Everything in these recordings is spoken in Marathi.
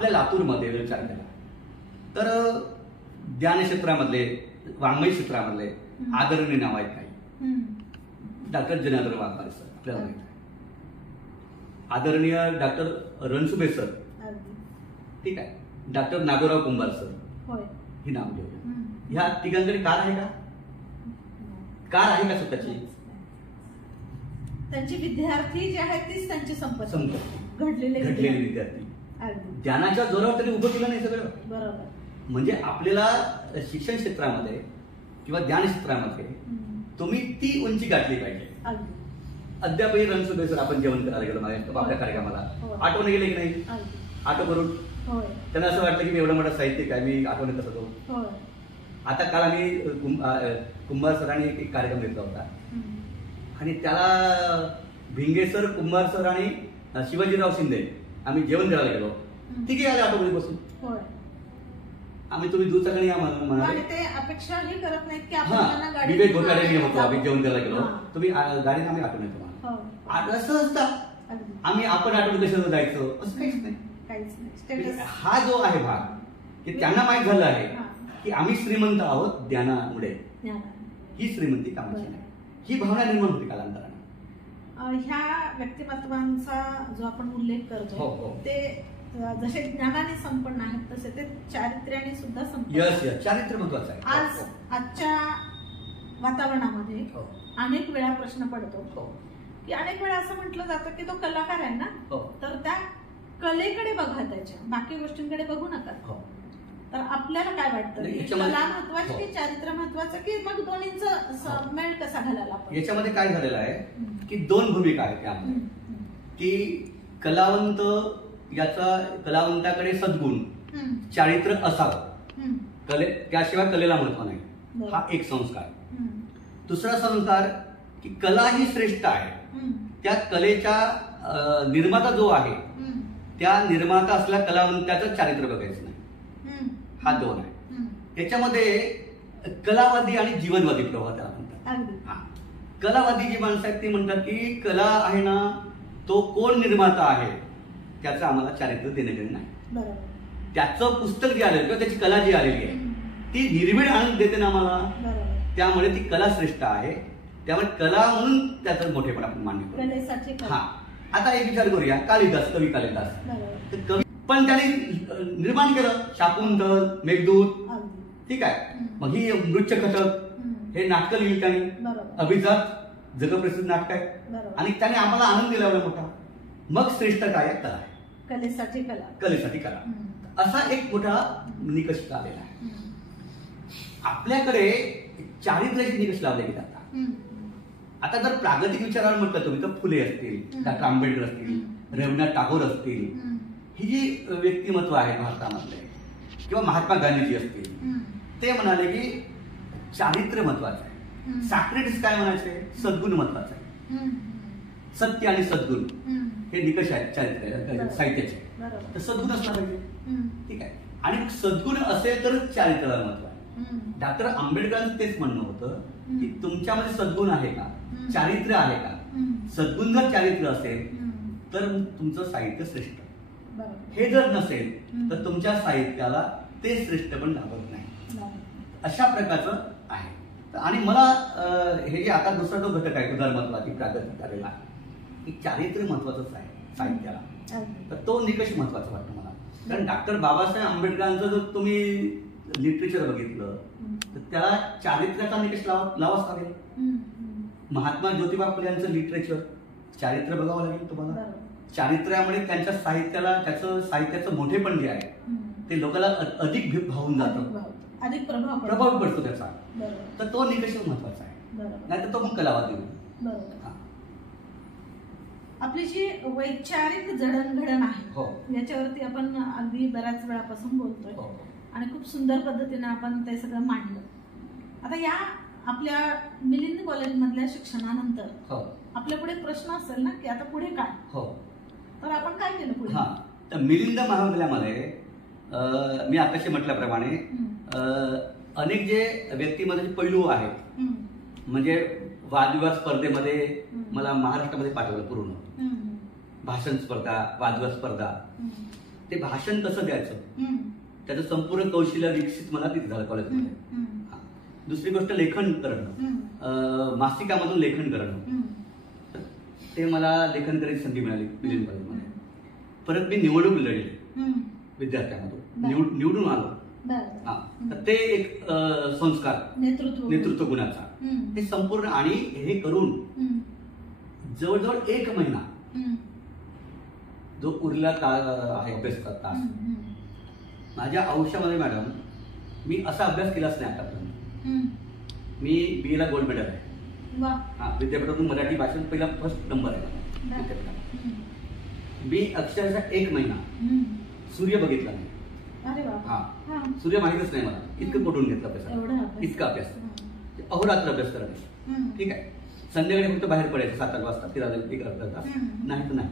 आपल्या लातूरमध्ये विचार केला तर ज्ञान क्षेत्रामधले, वाङ्मय क्षेत्रामधले आदरणीय नाव आहेत काही. डॉक्टर जनार्दन वाघमारे सर आपल्याला माहित आहे, आदरणीय डॉक्टर रणसुभे सर, ठीक आहे, डॉक्टर नागोराव कुंभार सर, ही नाव घेऊया. ह्या तिघांकडे कार आहे का? कार आहे का स्वतःची? त्यांचे विद्यार्थी जे आहेत तीच त्यांची संपत्ती, घडलेले विद्यार्थी. ज्ञानाच्या जोरावर तरी उभं केलं नाही सगळं. बरोबर. म्हणजे आपल्याला शिक्षण क्षेत्रामध्ये किंवा ज्ञान क्षेत्रामध्ये तुम्ही ती उंची गाठली पाहिजे. अद्यापही रणसुभे सर आपण जेवण करायला गेलो आपल्या कार्यक्रमाला, आठवण गेले की नाही? आठव करून त्यांना असं वाटतं की मी एवढा मोठा साहित्यिक आहे, मी आठवण कसं जाऊ. आता काल आम्ही कुंभार सरांनी एक कार्यक्रम घेतला होता आणि त्याला भिंगे सर, कुंभार सर आणि शिवाजीराव शिंदे आम्ही जेवण करायला गेलो. ठीक आहे, आठवणी बसून आम्ही तुम्ही दुचाकी म्हणाले ते अपेक्षाही करत नाहीत की आपण गाडी विवेक घोटाळे मी होतो, आम्ही जेवण करायला गेलो, तुम्ही गाडीने आम्ही आठवण येतो तुम्हाला असं असतं. आम्ही आपण आठवण कशाला जायचं असं काहीच नाही. हा जो आहे भाग की त्यांना माहीत झालं आहे की आम्ही श्रीमंत आहोत ज्ञानामुळे, ही श्रीमंती कामाची नाही, ही भावना निर्माण होती कालांतराने. ह्या व्यक्तिमत्वांचा जो आपण उल्लेख करतो ते जसे ज्ञानाने संपन्न आहेत तसे ते चारित्र्याने सुद्धा संपन्न. चारित्र्य महत्वाचं आहे. आजच्या वातावरणामध्ये अनेक वेळा प्रश्न पडतो की अनेक वेळा असं म्हटलं जातं की तो कलाकार आहे ना, तर त्या कलेकडे बघा, त्याच्या बाकी गोष्टींकडे बघू नका. तर आपल्याला काय वाटतं, कला महत्वाची की चारित्र्य महत्वाचं, की मग दोन्हींचा मेळ कसा घालायला? याच्यामध्ये काय झालेलं आहे की दोन भूमिका आहेत त्यामध्ये, की कलावंत याचा कलावंताकडे सद्गुण चारित्र्य असावं, त्याशिवाय कलेला महत्व नाही, हा एक संस्कार. दुसरा संस्कार की कला ही श्रेष्ठ आहे, त्या कलेच्या निर्माता जो आहे त्या निर्माता असलेल्या कलावंताचं चारित्र्य बघायचं नाही, हा दोन आहे. त्याच्यामध्ये कलावादी आणि जीवनवादी प्रवाह त्याला म्हणतात. कलावादी जी माणसं आहेत ती म्हणतात की कला आहे ना, तो कोण निर्माता आहे त्याचं आम्हाला चारित्र्य देणं घेणं नाही. त्याचं पुस्तक जे आलेलं किंवा त्याची कला जी आलेली आहे ती निर्भीड आनंद देते ना आम्हाला, त्यामुळे ती कला श्रेष्ठ आहे, त्यामुळे कला म्हणून त्याचं मोठेपण आपण मान्य करतो. हा, आता एक विचार करूया, कालिदास, कवी कालिदास, तर कवी पण त्याने निर्माण केलं शाकुंतल, मेघदूत, ठीक आहे, मग ही मृच्छकटक हे नाटकं लिहिली त्याने, अभिजात जगप्रसिद्ध नाटक आहे आणि त्याने आम्हाला आनंद दिला एवढा मोठा. मग श्रेष्ठ काय आहे? कला आहे. कलेसाठी कला, असा एक मोठा निकष आलेला आहे. आपल्याकडे चारित्र्याचे निकष लावले गेले. आता जर प्रागतिक विचारावर म्हटलं तुम्ही तर फुले असतील, डॉक्टर आंबेडकर असतील, रवींद्रनाथ टागोर असतील, ही जी व्यक्तिमत्व आहे भारतामधले, किंवा महात्मा गांधीजी असतील, ते म्हणाले की चारित्र्य महत्वाचं आहे. सॉक्रेटिस काय म्हणायचे? सद्गुण महत्वाचा आहे. सत्य आणि सद्गुण हे निकष आहेत चारित्र्य साहित्याचे, तर सद्गुण असला पाहिजे, ठीक आहे. आणि सद्गुण असेल तर चारित्र्याला महत्व आहे. डॉक्टर आंबेडकरांचं तेच म्हणणं होतं की तुमच्यामध्ये सद्गुण आहे का, चारित्र्य आहे का? सद्गुण जर चारित्र्य असेल तर तुमचं साहित्य श्रेष्ठ, हे जर नसेल तर तुमच्या साहित्याला ते श्रेष्ठ पण लाभत नाही. अशा प्रकारचं आहे. आणि मला हे जे आता दुसरा जो घटक आहे उदारमत्वाची प्रागतिक आलेला, की चारित्र्य महत्वाचंच आहे साहित्याला, तर तो निकष महत्वाचा वाटतो मला. कारण डॉक्टर बाबासाहेब आंबेडकरांचं जर तुम्ही लिटरेचर बघितलं तर त्याला चारित्र्याचा निकष लावाच लागेल. महात्मा ज्योतिबा फुले यांचं लिटरेचर चारित्र्य बघावं लागेल तुम्हाला. चारित्र्यामुळे त्यांच्या साहित्याला, त्याचं साहित्याचं मोठेपण जे आहे ते लोकांना अधिक भावून जातं, अधिक प्रभाव पडतो त्याचा. तर तो निकष महत्वाचा आहे, नाहीतर तो मग कलावादी. आपली जी वैचारिक जडणघडण आहे याच्यावरती आपण अगदी बऱ्याच वेळापासून बोलतोय आणि खूप सुंदर पद्धतीने आपण ते सगळं मांडलं. आता या आपल्या मिलिंद कॉलेजमधल्या शिक्षणानंतर आपल्या पुढे प्रश्न असेल ना की आता पुढे काय, तर आपण काय केलं पुढे? तर मिलिंद महाविद्यालयामध्ये मी आताशी म्हटल्याप्रमाणे अनेक जे व्यक्तिमत्वाचे पैलू आहेत, म्हणजे वादविवाद स्पर्धेमध्ये मला महाराष्ट्रामध्ये पाठवलं पूर्ण, भाषण स्पर्धा, वादविवाद स्पर्धा, ते भाषण कसं द्यायचं त्याचं संपूर्ण कौशल्य विकसित मला तिथे झालं कॉलेजमध्ये. दुसरी गोष्ट लेखन करणं, मासिकामधून लेखन करणं, ते मला लेखन करायची संधी मिळाली विलियम कॉलेजमध्ये. परत मी निवडणूक लढली विद्यार्थ्यांमधून, निवडून आलो. तर ते एक संस्कार नेतृत्व गुणाचा हे संपूर्ण. आणि हे करून जवळजवळ 1 महिना जो उरला आहे अभ्यासाचा तास माझ्या आयुष्यामध्ये मॅडम मी असा अभ्यास केलाच नाही आतापर्यंत. मी BA ला गोल्ड मेडल आहे. विद्यापीठातून मराठी भाषेत पहिला फर्स्ट नंबर आहे विद्यापीठात. मी अक्षरशः 1 महिना सूर्य बघितला नाही. सूर्य माहितच नाही मला. इतकं पटवून घेतलं अभ्यास, इतका अभ्यास, अहोरात्र अभ्यास करायचा. ठीक आहे. संध्याकाळी फक्त बाहेर पडायचं 7-8 वाजता फिरायला 1 अर्धा तास, नाही तर नाही,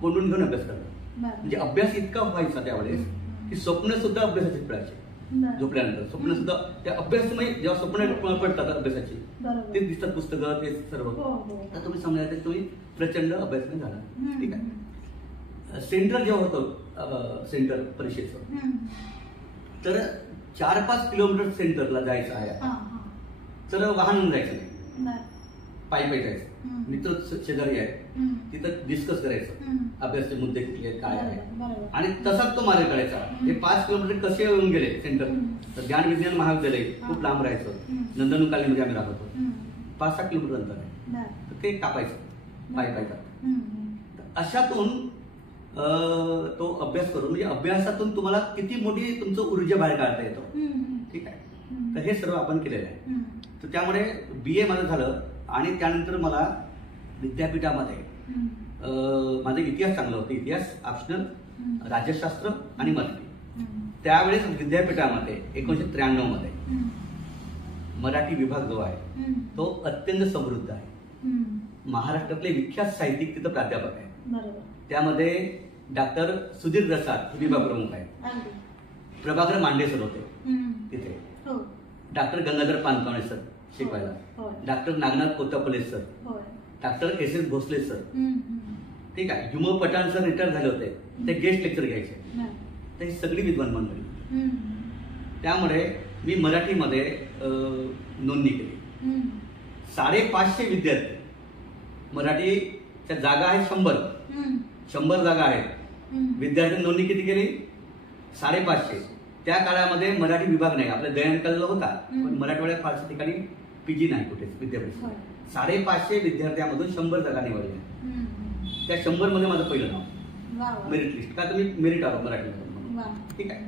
कोंडून घेऊन अभ्यास करायचा. म्हणजे अभ्यास इतका व्हायचा त्यावेळेस की स्वप्न सुद्धा अभ्यासाची पडायचे. झोपल्यानंतर स्वप्न सुद्धा त्या अभ्यासमय जेव्हा स्वप्न पडतात अभ्यासाची ते दिसतात पुस्तकं ते सर्व. तर तुम्ही समजायचं तुम्ही प्रचंड अभ्यासमय झाला. ठीक आहे. सेंटर जेव्हा होतं सेंटर परीक्षेचं तर 4-5 किलोमीटर सेंटरला जायचं आहे. तर वाहन जायचं नाही, पायी जायचं. मित्र शेजारी आहे तिथं डिस्कस करायचं अभ्यासाचे मुद्दे कुठले आहेत काय आहे. आणि तसाच तो मार्ग काढायचा. हे 5 किलोमीटर कसे येऊन गेले सेंटर. तर ज्ञान विज्ञान महाविद्यालय खूप लांब राहायचं. नंदनकालीमध्ये आम्ही राहत होतो. 5-6 किलोमीटर अंतर आहे. तर ते कापायचं पायी. अशातून तो अभ्यास करून म्हणजे अभ्यासातून तुम्हाला किती मोठी तुमचं ऊर्जा बाहेर काढता येतो. ठीक आहे. तर हे सर्व आपण केलेलं आहे. तर त्यामुळे BA माझं झालं. आणि त्यानंतर मला विद्यापीठामध्ये माझा इतिहास चांगला होता. इतिहास ऑप्शनल, राज्यशास्त्र आणि मराठी. त्यावेळेस विद्यापीठामध्ये 1993 मध्ये मराठी विभाग जो आहे तो अत्यंत समृद्ध आहे. महाराष्ट्रातले विख्यात साहित्यिक तिथं प्राध्यापक आहे. त्यामध्ये डॉक्टर सुधीर रसाळ विभाग प्रमुख आहेत. प्रभाकर मांडे सर होते तिथे. डॉक्टर गंगाधर पानकावणे सर शिकवायला. Doctor Nagnath Kottapalle sir, doctor SS Bhosale sir. ठीक आहे. युमो पठाण सर रिटायर झाले होते, ते गेस्ट लेक्चर घ्यायचे. ते सगळी विद्वान मंडळी. त्यामुळे मी मराठीमध्ये नोंदणी केली. 550 विद्यार्थी. मराठीच्या जागा आहे 100 जागा आहेत. विद्यार्थ्यांनी नोंदणी किती केली? 550. त्या काळामध्ये मराठी विभाग नाही. आपल्या दयानकालला होता पण मराठवाड्यात फारशा ठिकाणी PG नाही कुठे विद्यापीठ. 550 विद्यार्थ्यांमधून 100 जागा निवडल्या. त्या 100 मध्ये माझं पहिलं नाव मेरिट लिस्ट. का तुम्ही मेरिट आलो मराठीमध्ये. ठीक आहे.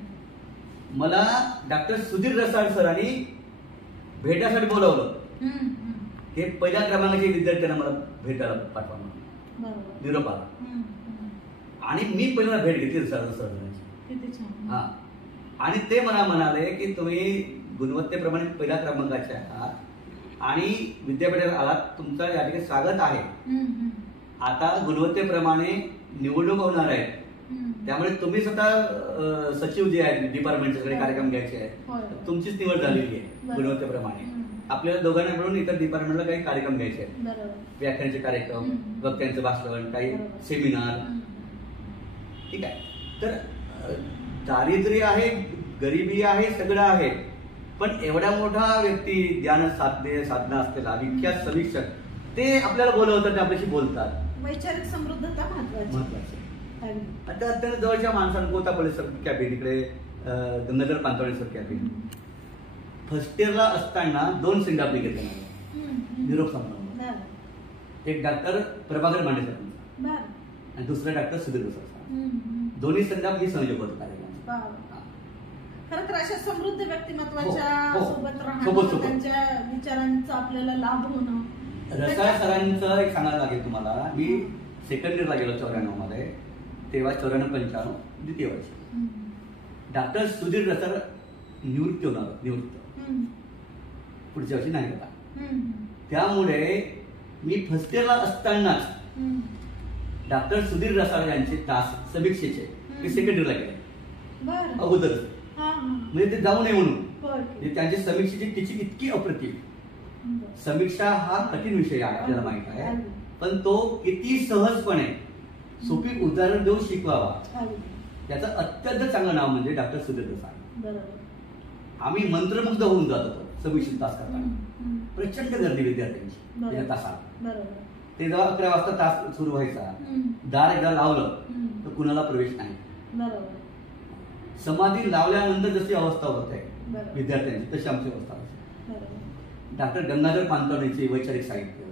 मला डॉक्टर सुधीर रसाळ सरांनी भेटासाठी बोलावलं. हे पहिल्या क्रमांकाचे विद्यार्थ्यांना मला भेटायला पाठवा म्हणून निरोप आला. आणि मी पहिल्यांदा भेट घेतली सरांची. हा. आणि ते मला म्हणाले की तुम्ही गुणवत्तेप्रमाणे पहिल्या क्रमांकाचे आहात आणि विद्यापीठात आलात, तुमचं या ठिकाणी स्वागत आहे. आता गुणवत्तेप्रमाणे निवडणूक होणार आहे. त्यामुळे तुम्ही स्वतः सचिव जे आहेत डिपार्टमेंटचे सगळे कार्यक्रम घ्यायचे आहेत, तुमचीच निवड झालेली आहे गुणवत्तेप्रमाणे. आपल्याला दोघांना मिळून इतर डिपार्टमेंटला काही कार्यक्रम घ्यायचे आहेत. व्याख्यानाचे कार्यक्रम, वक्त्यांचं भाषण, काही सेमिनार. ठीक आहे. तर दारिद्र्य आहे, गरिबी आहे, सगळं आहे. पण एवढा मोठा व्यक्ती ज्ञान साधना असलेला विख्यात समीक्षक ते आपल्याला बोलवतात, आपल्याशी बोलतात. वैचारिक समृद्धता महत्वाची. आता अत्यंत जवळच्या माणसांना कोत्तापल्ले सर कॅबिन, इकडे Gangadhar Pankawane sir cabin. First इयरला असताना 2 सेंडापली घेतले निरोप समारंभ. एक डॉक्टर प्रभाकर मांडे सर आणि दुसरा डॉक्टर सुधीर सर. दोन्ही संदाप मी संयोजक होतो कार्यक्रम. खरं तर अशा समृद्ध व्यक्तिमत्वाच्या सोबत राहणं, त्यांच्या विचारांचा आपल्याला लाभ होणं. रसाळ सरांचं एक सांगायला लागेल तुम्हाला. मी सेकंड इयरला गेलो 94 मध्ये, तेव्हा 94-95 द्वितीय वर्ष. डॉक्टर सुधीर रसाळ निवृत्त होणार, पुढच्या वर्षी नाही होता. त्यामुळे मी फर्स्ट इयरला असतानाच डॉक्टर सुधीर रसाळ यांचे तास समीक्षेचे मी सेकंड इयरला गेले अगोदर. म्हणजे ते जाऊ नये म्हणून. त्यांची समीक्षेची टीचिंग इतकी अप्रतिम. समीक्षा हा कठीण विषय आहे आपल्याला माहित आहे, पण तो किती सहजपणे सोपी उदाहरण देऊन शिकवावा याचं अत्यंत चांगलं नाव म्हणजे डॉक्टर सुधीर रसाळ. आम्ही मंत्रमुग्ध होऊन जात होतो 26 तास करताना. प्रचंड गर्दी विद्यार्थ्यांची तासात. ते जेव्हा 11 वाजता तास सुरू व्हायचा, दार एकदा लावलं तर कुणाला प्रवेश नाही. समाधी लावल्यानंतर जशी अवस्था होते विद्यार्थ्यांची तशी आमची अवस्था होती. डॉक्टर गंगाधर पानतवडेचे वैचारिक साहित्य,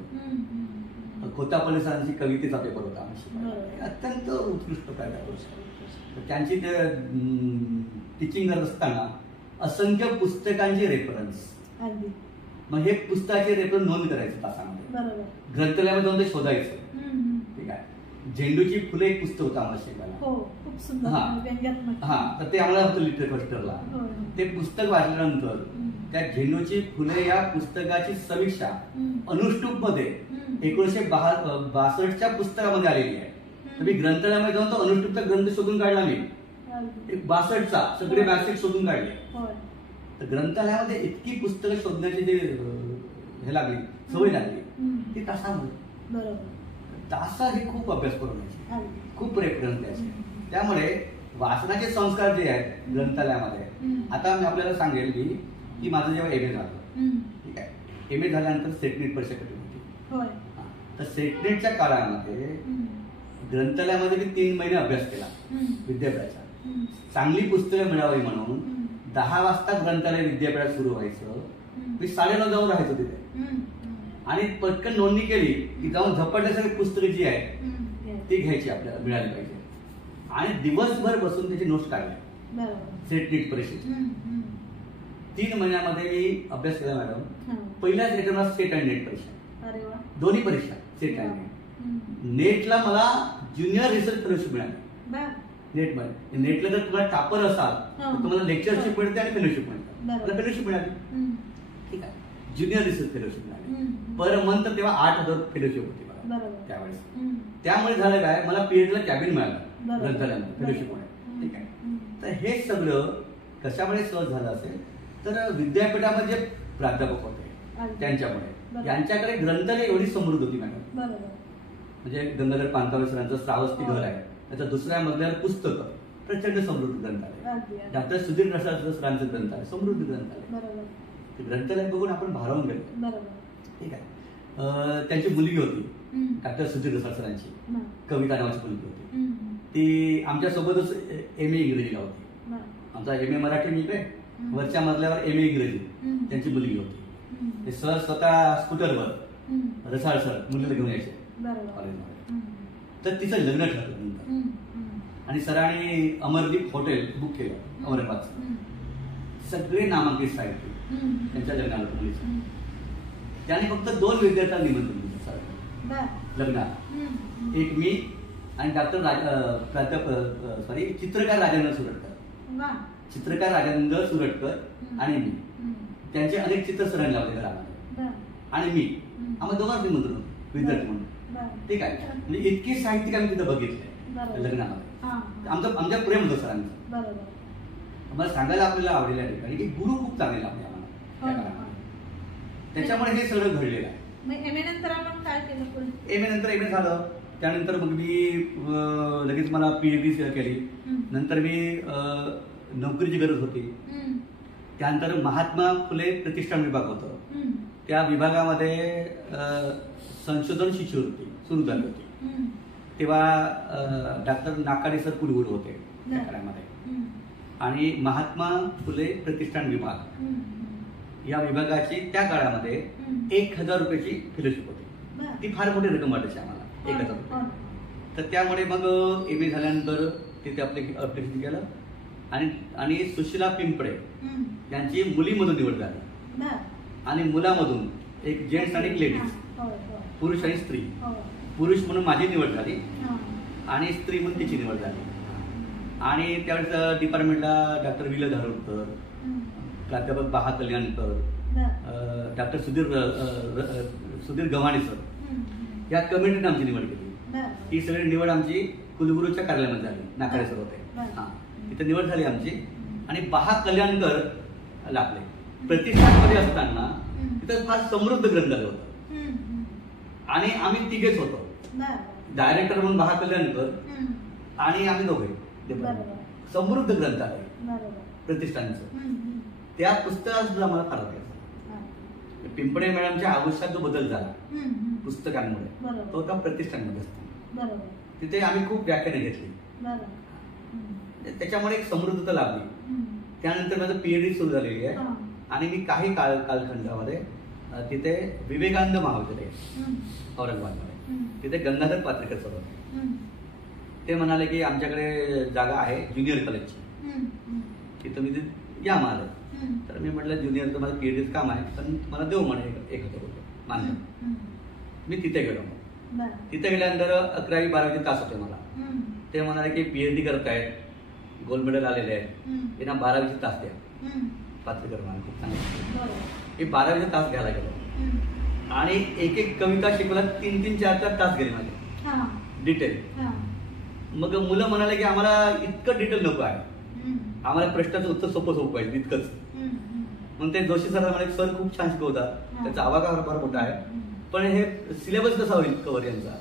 खोतापल्ले सरांची कवितेचा पेपर होता अत्यंत उत्कृष्ट प्रकार. त्यांची टीचिंग करत असताना असंख्य पुस्तकांचे रेफरन्स, मग हे पुस्तकाचे रेफरन्स नोंद करायचं तासामध्ये, ग्रंथालयामध्ये जाऊन ते शोधायचं. ठीक आहे. झेंडूची फुले एक पुस्तक होतं आम्हाला शिकायला. हा, तर ते आम्हाला होतं लिटरेचर फर्स्टरला. ते पुस्तक वाचल्यानंतर त्या झेंडूची फुले या पुस्तकाची समीक्षा अनुष्टुप मध्ये 1962च्या पुस्तकामध्ये आलेली आहे. तर मी ग्रंथालयामध्ये जाऊन तो अनुष्टुपचा ग्रंथ शोधून काढला. मी 62चा सगळे मॅसेज शोधून काढले. तर ग्रंथालयामध्ये इतकी पुस्तकं शोधण्याची जे हे लागली, सवय लागली ती तासामध्ये. तासा हे खूप अभ्यास करून खूप रेफरन्स द्यायचे. त्यामुळे वाचनाचे संस्कार जे आहेत ग्रंथालयामध्ये, आता मी आपल्याला सांगेल की माझं जेव्हा एमए झालं, ठीक आहे, एमए झाल्यानंतर सेटनेट परीक्षा कठीण होती. तर सेटनेटच्या काळामध्ये ग्रंथालयामध्ये मी 3 महिने अभ्यास केला विद्यापीठाचा. चांगली पुस्तकं मिळावी म्हणून 10 वाजता ग्रंथालय विद्यापीठात सुरू व्हायचं. मी 9:30 जाऊन राहायचो तिथे आणि पटकन नोंदणी केली की जाऊन झपाटल्यासारखी पुस्तकं जी आहे ती घ्यायची, आपल्याला मिळाली पाहिजे. आणि दिवसभर बसून त्याची नोट्स काढल्या सेट नीट परीक्षेची. 3 महिन्यामध्ये मी अभ्यास केला मॅडम. पहिल्याच अटेम्प्टला सेट आणि नेट परीक्षा, दोन्ही परीक्षा सेट आणि नेट. नेटला मला ज्युनियर रिसर्च फेलोशिप मिळाली. नेटमध्ये नेटला जर तुम्हाला टापर असाल तर तुम्हाला लेक्चरशिप मिळते आणि फेलोशिप मिळते. मला फेलोशिप मिळाली. ठीक आहे. ज्युनियर रिसर्च फेलोशिप मिळाली पर मंथ. तेव्हा 8,000 फेलोशिप होती मला त्यावेळेस. त्यामुळे झालं काय, मला पीएचडीला कॅबिन मिळालं ग्रंथालयामध्ये फेलोशिपमुळे. ठीक आहे. तर हे सगळं कशामुळे सहज झालं असेल तर विद्यापीठामध्ये जे प्राध्यापक होते त्यांच्यामुळे. यांच्याकडे ग्रंथालय एवढी समृद्ध होती मॅडम. म्हणजे गंगाधर पानतवडे सरांचं श्रावस्ती घर आहे, त्याच्या दुसऱ्या मजल्यावर पुस्तकं, प्रचंड समृद्ध ग्रंथालय. डॉक्टर सुधीर रसाळ सरांचं ग्रंथालय, समृद्ध ग्रंथालय. ग्रंथालय बघून आपण भारावून गेलो. ठीक आहे. त्यांची मुलगी होती डॉक्टर सुधीर रसाळ सरांची, कविता नावाची मुलगी होती. ती आमच्या सोबतच एमए इंग्रजीला होती. आमचा एमए मराठी मी इकडे, वरच्या मजल्यावर एमए इंग्रजी त्यांची मुलगी होती. ते सर स्वतः स्कूटरवर रसाळ सर मुलीला घेऊन यायचे कॉलेजमध्ये. तर तिचं लग्न ठरलं नंतर आणि सरांनी अमरदीप हॉटेल बुक केलं औरंगाबादचं. सगळे नामांकित साहित्य त्यांच्या लग्नाला मुलीचं. त्याने फक्त 2 विद्यार्थ्यांना निमंत्रण दिलं सर लग्नात. एक मी आणि चित्रकार राजेंद्र सुरटकर. चित्रकार राजेंद्र सुरटकर आणि मी. त्यांचे अनेक चित्र सरांनी लावले घरामध्ये आणि मी. आम्हाला दोघांना निमंत्रण विद्यार्थी म्हणून. ठीक आहे. म्हणजे इतकी साहित्यिक आम्ही तिथं बघितलंय लग्नामध्ये. आमच्या प्रेम होतं सरांचं. मला सांगायला आपल्याला आवडेल या ठिकाणी की गुरु खूप चांगले लाभले आम्हाला. त्याच्यामुळे हे सगळं घडलेलं आहे. एमए नंतर आपण काय केलं? एमए नंतर एमए झालं. त्यानंतर मग मी लगेच मला पीएचडी केली. नंतर मी नोकरीची गरज होती. त्यानंतर महात्मा फुले प्रतिष्ठान विभाग होतं. त्या विभागामध्ये संशोधन शिष्यवृत्ती सुरू झाली होती. तेव्हा डॉक्टर नाकाडे सर कुलगुरू होते त्या काळामध्ये. आणि महात्मा फुले प्रतिष्ठान विभाग या विभागाची त्या काळामध्ये 1,000 रुपयाची फेलोशिप होती. ती फार मोठी रक्कम वाटायची आम्हाला, 1,000 रुपये. तर त्यामुळे मग एमए झाल्यानंतर तिथे अप्लिकेशन केलं आणि सुशीला पिंपळे यांची मुलीमधून निवड झाली आणि मुलामधून एक जेंट्स आणि एक लेडीज, पुरुष आणि स्त्री. पुरुष म्हणून माझी निवड झाली आणि स्त्री म्हणून तिची निवड झाली. आणि त्यावेळेस डिपार्टमेंटला डॉक्टर विल धारोडकर, प्राध्यापक बाहा कल्याणकर, डॉक्टर सुधीर गव्हाणे सर या कमिटीने आमची निवड केली. ही सगळी निवड आमची कुलगुरूच्या कार्यालयामध्ये झाली. नाकाडे सर होते. इथे निवड झाली आमची. आणि बाहा कल्याणकर लाभले. प्रतिष्ठानमध्ये असताना तिथं फार समृद्ध ग्रंथालय होतं आणि आम्ही तिघेच होतो. डायरेक्टर म्हणून बाहा कल्याणकर आणि आम्ही दोघे. समृद्ध ग्रंथालय प्रतिष्ठानचं, त्या पुस्तकात सुद्धा मला फार आवडायचं. पिंपळे मॅडमच्या आयुष्यात जो बदल झाला पुस्तकांमुळे तो त्या प्रतिष्ठानमध्ये असतो. तिथे आम्ही खूप व्याख्याने घेतली, त्याच्यामुळे एक समृद्धता लाभली. त्यानंतर माझं पीएचडी सुरू झालेली आहे आणि मी काही कालखंडामध्ये तिथे विवेकानंद महाविद्यालय औरंगाबादमध्ये, तिथे गंगाधर पात्रेकर सर होते. ते म्हणाले की आमच्याकडे जागा आहे ज्युनियर कॉलेजची, तिथं मी या म्हणाले. तर मी म्हटलं ज्युनियरचं माझं पीएचडीचं काम आहे, पण मला देऊ म्हणे 1,000 मान्य. मी तिथे गेलो. तिथे गेल्यानंतर 11वी 12वीचे तास होते मला. ते म्हणाले की पीएचडी करतायत, गोल्ड मेडल आलेले आहेत, त्यांना 12वीचे तास द्या. पात्रेकर म्हणाले खूप चांगलं. मी 12वीचे तास घ्यायला गेलो आणि एक एक कविता शिकवला, 3-3, 4-4 तास गेले माझे डिटेल. मग मुलं म्हणाले की आम्हाला इतकं डिटेल नको आहे, आम्हाला प्रश्नाचं उत्तर सोपं पाहिजे इतकंच. मग ते जोशी सर म्हणाले सर खूप छान शिकवतात, त्याचा आवाका फार मोठा आहे, पण हे सिलेबस कसा होईल कव्हर यांचा.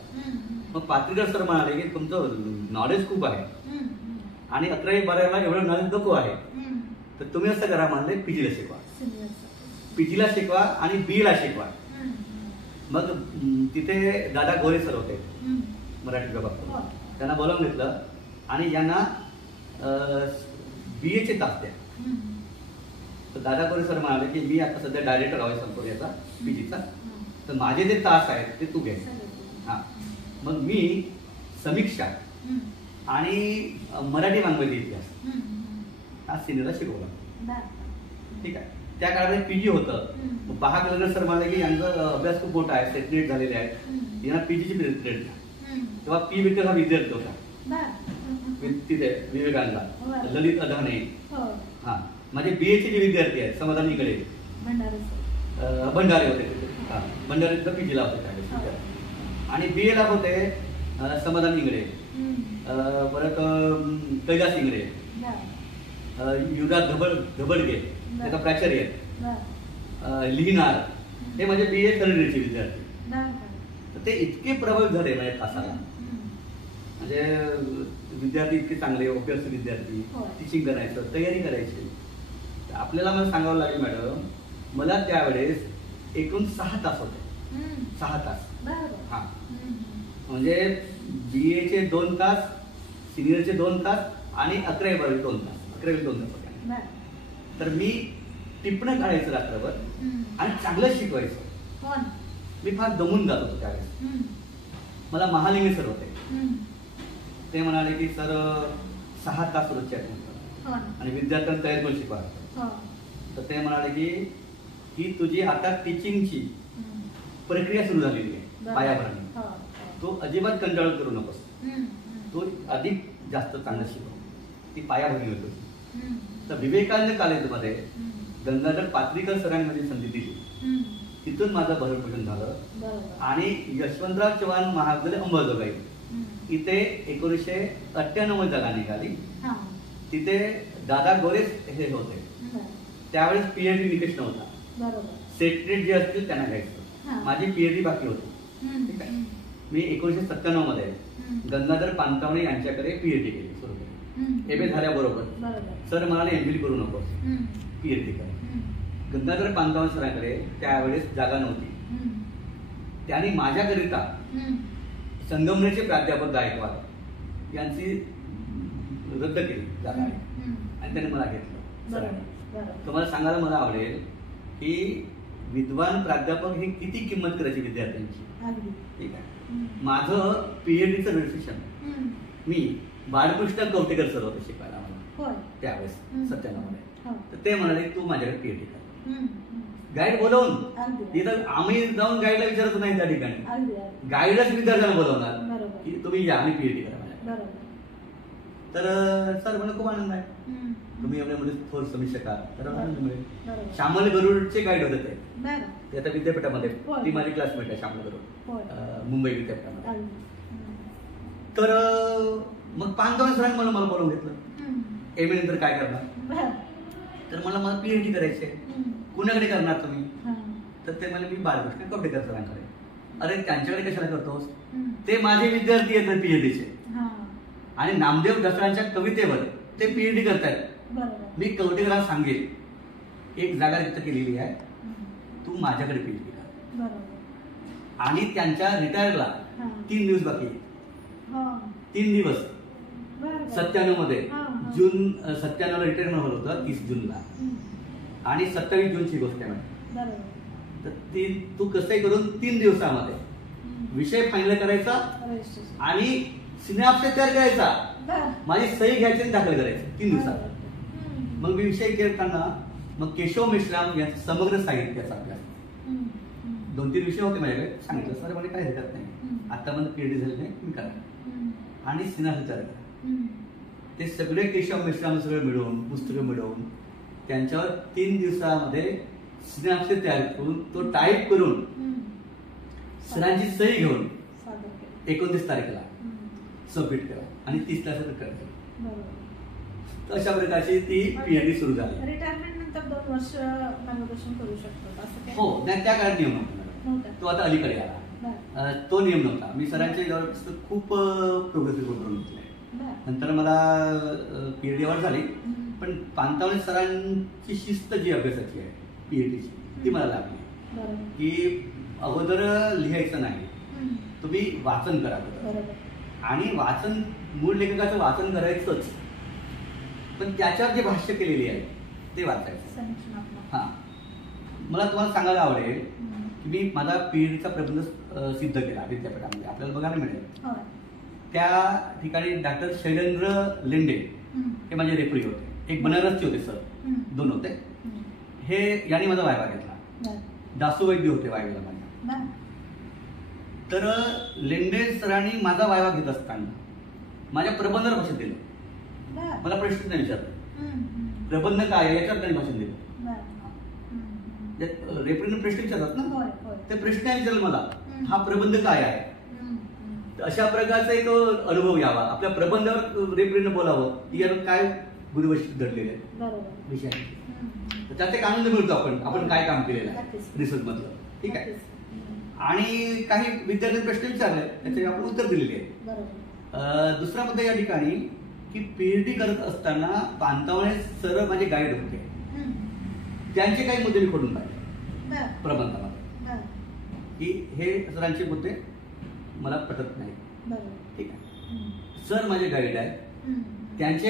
मग पात्रेकर सर म्हणाले की तुमचं नॉलेज खूप आहे आणि 11वी 12वीला एवढं नॉलेज नको आहे, तर तुम्ही असं करा म्हणले पीजीला शिकवा, पीजीला शिकवा आणि बीला शिकवा. मग तिथे दादा गोरे सर होते मराठी विभागात, त्यांना बोलावून घेतलं आणि यांना बीएचे तास द्या. तर दादा गोरे सर म्हणाले की मी आता सध्या डायरेक्टर आहे संपूर्याचा पीजीचा, तर माझे जे तास आहेत ते तू घे. हा, मग मी समीक्षा आणि मराठी मानवाची इतिहास हा सिनियरला शिकवला. ठीक आहे. त्या काळामध्ये पीजी होतं. बहागलगर सर म्हणाले की यांचा अभ्यास खूप मोठा आहे, सेटनेट झालेले आहेत, यांना पीजीची पिरियड द्या. तेव्हा पी विक्टर हा विद्यार्थी होता तिथे विवेकानंदला, ललित अधाने. हा, माझे बीएचे जे विद्यार्थी आहेत समाधान इकडे भंडारे होते तिथे, भंडारे पीजीला होते त्यावेळेस. आणि बीएला होते समाधान इंगडे, परत कैलास इंगडे, युवराज धबडगे त्याचा प्राचार्य लिहिणार, हे माझे बीए थर्ड इयरचे विद्यार्थी. तर ते इतके प्रभावित झाले माझ्या तासाला, म्हणजे विद्यार्थी इतके चांगले अभ्यासू विद्यार्थी, टीचिंग करायचं, तयारी करायची. आपल्याला मला सांगावं लागेल मॅडम, मला त्यावेळेस एकूण 6 तास होते, 6 तास. हा, म्हणजे बीएचे 2 तास, सिनियरचे 2 तास आणि 11वी 12वी 2 तास, 11वी 2 तास होते. तर मी टिपणं काढायचं रात्रभर आणि चांगलं शिकवायचं. मी फार दमून जात होतो त्यावेळेस. मला महालिंगे सर होते, ते म्हणाले की सर 6 तास रोजचे आहेत आणि विद्यार्थ्यांना तयार करून शिकवा. तर ते म्हणाले की ही तुझी आता टीचिंगची प्रक्रिया सुरू झालेली आहे पायाभरणी, तू अजिबात कंटाळून करू नकोस, तू अधिक जास्त चांगलं शिकव. ती पायाभरणी होती. तर विवेकानंद कॉलेजमध्ये गंगाधर पात्रेकर सरांनी माझी संधी दिली, तिथून माझं भरण झालं. आणि यशवंतराव चव्हाण महाविद्यालय अंबाजोगाई इथे 1998 जागा निघाली. तिथे दादा गोरे हे होते, त्यावेळेस पीएचडी निकष नव्हता, सेटनेट जे असतील त्यांना घ्यायचं. माझी पीएचडी बाकी होती. ठीक आहे. मी 1997 मध्ये गंगाधर पानतावणे यांच्याकडे पीएचडी केली, सुरू केली. एमए झाल्याबरोबर सर म्हणाले एमबीए करू नको, पीएचडी कर. गंगाधर पानतावणे सरांकडे त्यावेळेस जागा नव्हती. त्यांनी माझ्याकरिता संगमनेरचे प्राध्यापक गायकवाड यांची रद्द केली जागा आणि त्यांनी मला घेतलं. तुम्हाला सांगायला मला आवडेल की विद्वान प्राध्यापक हे किती किंमत करायची विद्यार्थ्यांची. ठीक आहे. माझं पीएचडीचं रजिस्ट्रेशन मी बाळकृष्ण कवटेकर सर होते शिकायला मला त्यावेळेस 97 मध्ये. तर ते म्हणाले तू माझ्याकडे पीएचडी कर. गाईड बोलवून, इथं आम्ही जाऊन गाईडला विचारत नाही त्या ठिकाणी, गाईडच विद्यार्थ्याला बोलवणार की तुम्ही या आणि पीएचडी करा माझ्या. तर सर मला खूप आनंद आहे, तुम्ही एवढ्यामध्ये थोर समीक्षा तर आनंद मिळेल. श्यामल गरुडचे गाईड होते ते आता विद्यापीठामध्ये, ती माझी क्लासमेट आहे श्यामल गरुड, मुंबई विद्यापीठामध्ये. तर मग पानतावणे सरांनी मला बोलवून घेतलं. एमए नंतर काय करणार, तर मला पीएचडी करायची आहे, कुणाकडे करणार तुम्ही. तर ते मला मी बाळकृष्ण कवटेकर सरांकडे. अरे त्यांच्याकडे कशाला करतोस, ते माझे विद्यार्थी आहेत पीएचडीचे. आणि नामदेव ढसाळांच्या कवितेवर ते पीएचडी करतायत. मी कवटेकरांना सांगेन एक जागा रिक्त केलेली आहे, तू माझ्याकडे पीएचडी कर. आणि त्यांच्या रिटायरला 3 दिवस बाकी आहे. 3 दिवस 97 मध्ये जून 97 रिटायरमेंट होत होतं 30 जूनला आणि 27 जूनची गोष्ट आहे. तर ती तू कसंही करून 3 दिवसामध्ये विषय फायनल करायचा आणि सिनॅप्स तयार करायचा, माझी सही घ्यायची आणि दाखल करायची 3 दिवसात. मग मी विषय करताना मग केशव मेश्राम यांचं समग्र साहित्याचा अभ्यास 2-3 विषय होते माझ्याकडे. सांगितलं सर मला काही हरकत नाही, आता मला पीएचडी झाली नाही, मी करा आणि सिनॅप्स तयार करा. ते सगळे केशव मेश्राम सगळं मिळवून पुस्तकं मिळवून त्यांच्यावर 3 दिवसामध्ये सिनॅप्स तयार करून तो टाईप करून सरांची सही घेऊन 29 तारखेला सबमिट करा आणि 30 तारखेला करा. अशा प्रकारची ती पीएचडी सुरू झाली. रिटायरमेंट नंतर 2 वर्ष मार्गदर्शन करू शकतो असं काही? हो, त्या काळात नियम नव्हता, तो आता अलीकडे आला. तो नियम नव्हता. मी सरांच्या जवळ खूप प्रोग्रेसिव्ह करून घेतले. नंतर मला पीएचडी आवड झाली, पण पांतावणे सरांची शिस्त जी अभ्यासाची आहे पीएचडीची ती मला लागली की अगोदर लिहायचं नाही, तुम्ही वाचन करा. आणि वाचन मूळ लेखकाचं वाचन करायचंच, पण त्याच्यावर जे भाष्य केलेली आहे ते वाचायचं. हा, मला तुम्हाला सांगायला आवडेल की मी माझा पीएचडीचा प्रबंध सिद्ध केला विद्यापीठामध्ये, आपल्याला बघायला मिळेल. त्या ठिकाणी डॉक्टर शैलेंद्र लेंडे हे माझे रेफरी होते. एक बनारसचे होते सर, 2 होते. हे यांनी माझा वायवा घेतला. दासू वैद्य होते वायव्याला माझ्या. तर लेंडे सरांनी माझा वायवा घेत असताना माझ्या प्रबंधावर भाषण दिलं. मला प्रश्न नाही विचारला प्रबंध काय आहे याच्यावर त्यांनी भाषण दिलं. रेफरीने प्रश्न विचारतात ना, ते प्रश्न विचारलं मला, हा प्रबंध काय आहे. अशा प्रकारचा एक अनुभव यावा, आपल्या प्रबंधावर रेफरीने बोलावं की यावर काय गुरुवैशिष्ट्य दडलेले विषय. त्यात एक आनंद मिळतो आपण काय काम केलेलं आहे रिसर्च मधलं. ठीक आहे. आणि काही विद्यार्थ्यांनी प्रश्न विचारले, त्याचे आपण उत्तर दिलेले आहे. दुसरा मुद्दा या ठिकाणी की पीएचडी करत असताना पांतावणे सर माझे गाईड होते. त्यांचे काही मुद्दे मी खोडून काढले प्रबंधामध्ये की हे सरांचे मुद्दे मला पटत नाही. ठीक आहे. सर माझे गाईड आहे, त्यांचे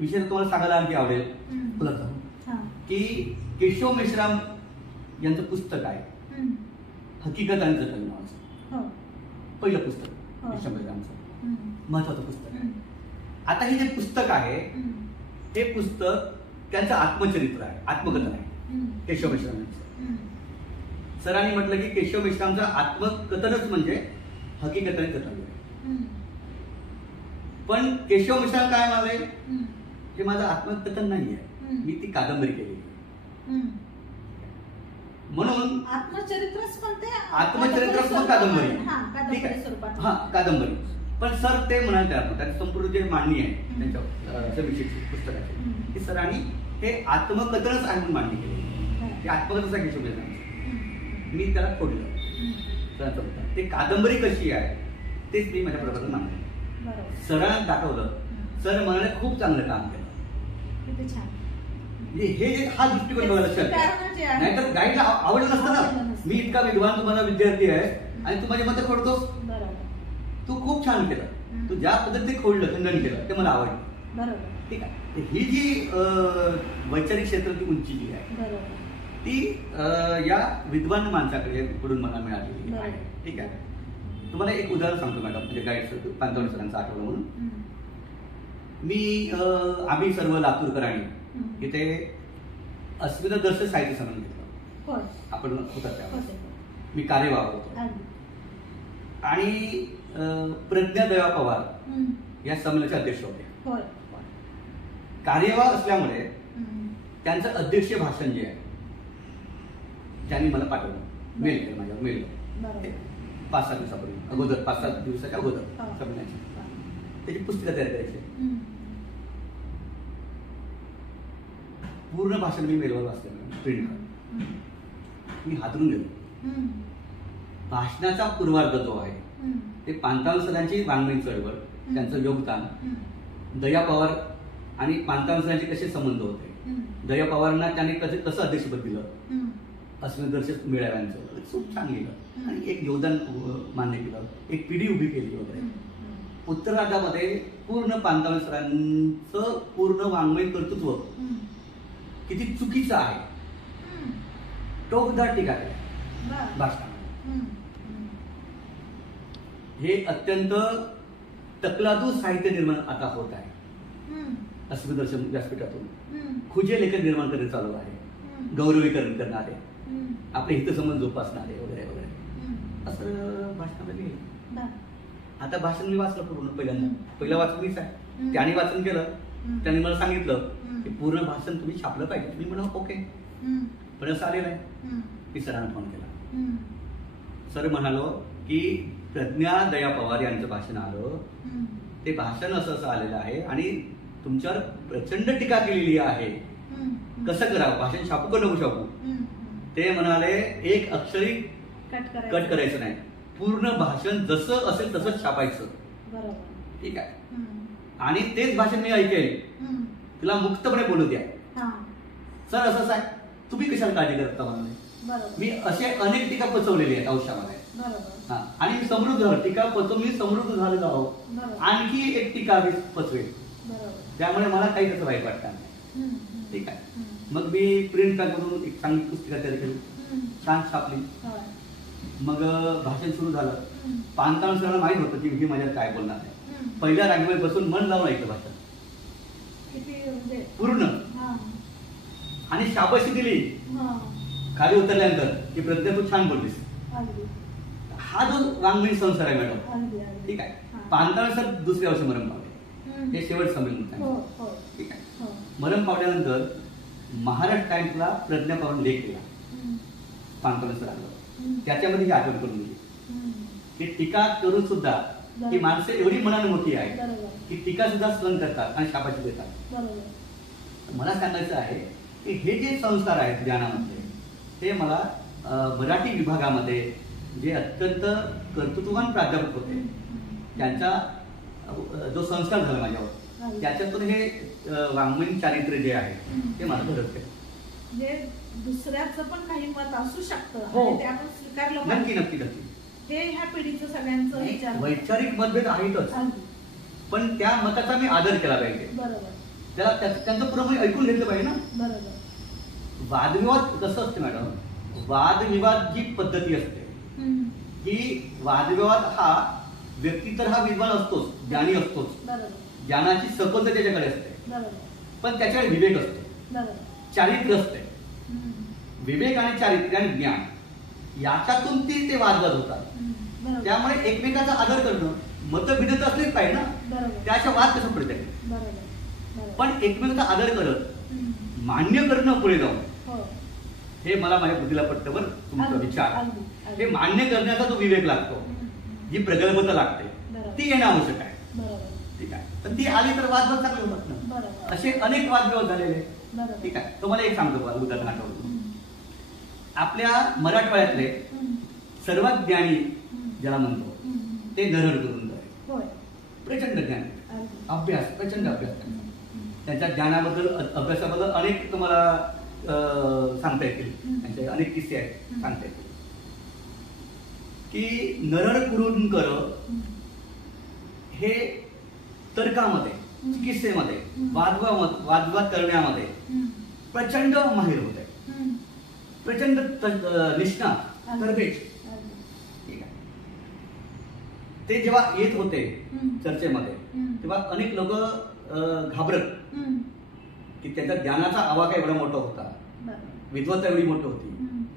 विषय तुम्हाला सांगायला आणखी आवडेल की केशव मेश्राम यांचं पुस्तक आहे हकीकत आणि जतन नावाचं, पहिलं पुस्तक केशव मेश्रामचं, महत्वाचं पुस्तक. आता हे जे पुस्तक आहे हे पुस्तक त्यांचं आत्मचरित्र आहे, आत्मकथन आहे केशव मेश्राम यांचं. सरांनी म्हटलं की केशव मेश्रामचं आत्मकथनच म्हणजे हकीकत आणि जतन आहे. पण केशव मेश्राम काय म्हणाले, हे माझं आत्मकथन नाही आहे, मी ती कादंबरी केली. म्हणून आत्मचरित्रच कादंबरी. ठीक आहे. हा, कादंबरी. पण सर ते म्हणाले त्याची संपूर्ण जे मांडणी आहे त्यांच्या विषयी पुस्तकाची, की सरांनी हे आत्मकथनच आहे म्हणून मांडणी केली. ते आत्मकथनच आहे केशव मेश्रामचं. मी त्याला खोडलं. ते कादंबरी कशी आहे तेच मी माझ्या प्रकारात मांडलं. सरांना दाखवलं. सर म्हणाले खूप चांगलं काम केलं. म्हणजे हे जे हा दृष्टिकोन बघा लक्षात घ्या, नाहीतर गाईडला आवडलं नसतं ना. मी इतका विद्वान तुम्हाला विद्यार्थी आहे आणि तू माझे मतं खोडतोस. तू खूप छान केलं, तू ज्या पद्धतीने खोडलं खंडन केलं ते मला आवडलं. ठीक आहे. ही जी वैचारिक क्षेत्राची उंची जी आहे ती या विद्वान माणसाकडे कडून मला मिळालेली आहे. ठीक आहे. तुम्हाला एक उदाहरण सांगतो मॅडम, म्हणजे गाईड पांतावणे सरांचं आठवलं म्हणून. आम्ही सर्व लातूरकरांनी इथे अस्मिता दर्शन साहित्य संमेलन घेतलं. आपण होता त्यावेळेस मी कार्यवाह होतो आणि प्रज्ञा दया पवार या संमेलनाचे अध्यक्ष होते. कार्यवाह असल्यामुळे त्यांचं अध्यक्षीय भाषण जे आहे त्यांनी मला पाठवलं, मेल केलं, माझ्यावर मेल 5-7 दिवसापूर्वी, अगोदर 5-7 दिवसाच्या अगोदर संमेलनाची त्याची पुस्तकं तयार करायची. पूर्ण भाषण मी मेलवर वाचलं, प्रिंट करून. मी हातरून गेलो. भाषणाचा पूर्वार्ध जो आहे ते पांतावणे सरांची वाङ्मयीन चळवळ, त्यांचं योगदान दया पवार आणि पांताळसरांचे कसे संबंध होते, दया पवारांना त्याने कसं अध्यक्षपद दिलं, अस्मिदर्शक मेळाव्यांचं खूप छान लिहिलं आणि एक योगदान मान्य केलं, एक पिढी उभी केली वगैरे. उत्तरार्धामध्ये पूर्ण पांताळसरांचं पूर्ण वाङ्मय कर्तृत्व किती चुकीचं आहे, टोकदार टीका केली भाषणामध्ये. हे अत्यंत तकलादू साहित्य निर्माण आता होत आहे. अस्मिदर्शक व्यासपीठातून खुजे लेखक निर्माण करणे चालू आहे, गौरवीकरण करणारे, आपले हितसंबंध जोपासणारे वगैरे वगैरे असं भाषणामध्ये लिहिलं. आता भाषण मी वाचलं पूर्ण पहिलं वाचन मीच आहे. त्याने वाचन केलं, त्यांनी मला सांगितलं की पूर्ण भाषण तुम्ही छापलं पाहिजे. मी म्हणा ओके, पण असं आलेलं आहे. मी सरांना फोन केला. सर म्हणालो की प्रज्ञा दया पवार यांचं भाषण आलं, ते भाषण असं आलेलं आहे आणि तुमच्यावर प्रचंड टीका केलेली आहे, कसं करावं, भाषण छापू का नको छापू. ते म्हणाले एक अक्षरी कट करायचं नाही, पूर्ण भाषण जसं असेल तसंच छापायचं. ठीक आहे, आणि तेच भाषण मी ऐकेल, तुला मुक्तपणे बोलू द्या. सर असंच आहे, तुम्ही कशाला काळजी करता म्हणाले. मी असे अनेक टीका पचवलेली आहेत आयुष्यामध्ये. आणि मी समृद्ध झालो, टीका पचवून मी समृद्ध झालेलो आहोत, आणखी एक टीका मी पचवेल. त्यामुळे मला काही त्याचं वाईट वाटतं नाही. ठीक आहे, मग मी प्रिंट मधून एक चांगली पुस्तिका तयार केली, छान छापली. मग भाषण सुरू झालं. पांताळसरांना माहित होतं की मी माझ्यात काय बोलणार आहे. पहिल्या रागीवर बसून मन लावून ऐकलं भाषण पूर्ण आणि शाबाशी दिली. खाली उतरल्यानंतर की प्रज्ञा तू छान बोललीस. हा जो वाङ्मयीन संसार आहे मॅडम. ठीक आहे, पांताळसर दुसऱ्या वर्षी मरण पावले, हे शेवट संमेलन. ठीक आहे, मरण पावल्यानंतर महाराष्ट्र टाइम्सला प्रज्ञा पवार लेख केला पांताळसरांवर. त्याच्यामध्ये ही आठवण करून दिली की टीका करून सुद्धा ही माणसं एवढी मनाने मोठी आहे की टीका सुद्धा सहन करतात आणि शाबाशी देतात. मला सांगायचं आहे की हे जे संस्कार आहेत ज्ञानामध्ये, हे मला मराठी विभागामध्ये जे अत्यंत कर्तृत्ववान प्राध्यापक होते त्यांचा जो संस्कार झाला माझ्यावर, त्याच्यातून हे वाङ्मयीन चारित्र्य जे आहे ते मला घडत आहे. म्हणजे दुसऱ्याचं पण काही मत असू शकतं, ते आपण स्वीकारलं. नक्की नक्की नक्की हे ह्या पिढीचं सगळ्यांचं वैचारिक मतभेद आहेतच, पण त्या मताचा मी आदर केला पाहिजे. त्याला त्यांचं पूर्ण ऐकून घेतलं पाहिजे ना. बरोबर. वादविवाद कसं असते मॅडम, वादविवाद जी पद्धती असते की वादविवाद हा व्यक्ती तर हा विद्वान असतोच, ज्ञानी असतोच, ज्ञानाची सखोलता त्याच्याकडे असते, पण त्याच्याकडे विवेक असतो, चारित्र्य असते. विवेक आणि चारित्र्य आणि ज्ञान याच्यातून ते वादवाद होतात. त्यामुळे एकमेकाचा आदर करणं, मतभिन्नता असलीच पाहिजे ना, त्याच्या वाद कसं पडते. पण एकमेकाचा आदर करत मान्य करणं पुढे जाऊन, हे मला माझ्या बुद्धीला पटतं. बरं, तुमचा विचार हे मान्य करण्याचा जो विवेक लागतो, जी प्रगल्भता लागते, ती येणं आवश्यक आहे. ठीक आहे, पण ती आली तर वादविवाद चांगले होतात ना. असे अनेक वादविवाद झालेले. ठीक आहे, तुम्हाला एक सांगतो उदाहरण आठवलं. आपल्या मराठवाड्यातले सर्वात ज्ञानी ज्याला म्हणतो ते नरहर गुरुंदर. प्रचंड ज्ञान, अभ्यास, प्रचंड अभ्यास. त्यांच्या ज्ञानाबद्दल, अभ्यासाबद्दल अनेक तुम्हाला सांगता येतील, त्यांचे अनेक किस्से आहेत सांगता येतील. की नरहर कुरुंदकर हे तर्कामध्ये, चिकित्सेमध्ये, वादविवाद करण्यामध्ये प्रचंड माहिर होते, प्रचंड निष्णात, तरबेज. ठीक आहे, ते जेव्हा येत होते चर्चेमध्ये तेव्हा अनेक लोक घाबरत की त्याच्या ज्ञानाचा आवाका एवढा मोठा होता, विद्वत्ता एवढी मोठी होती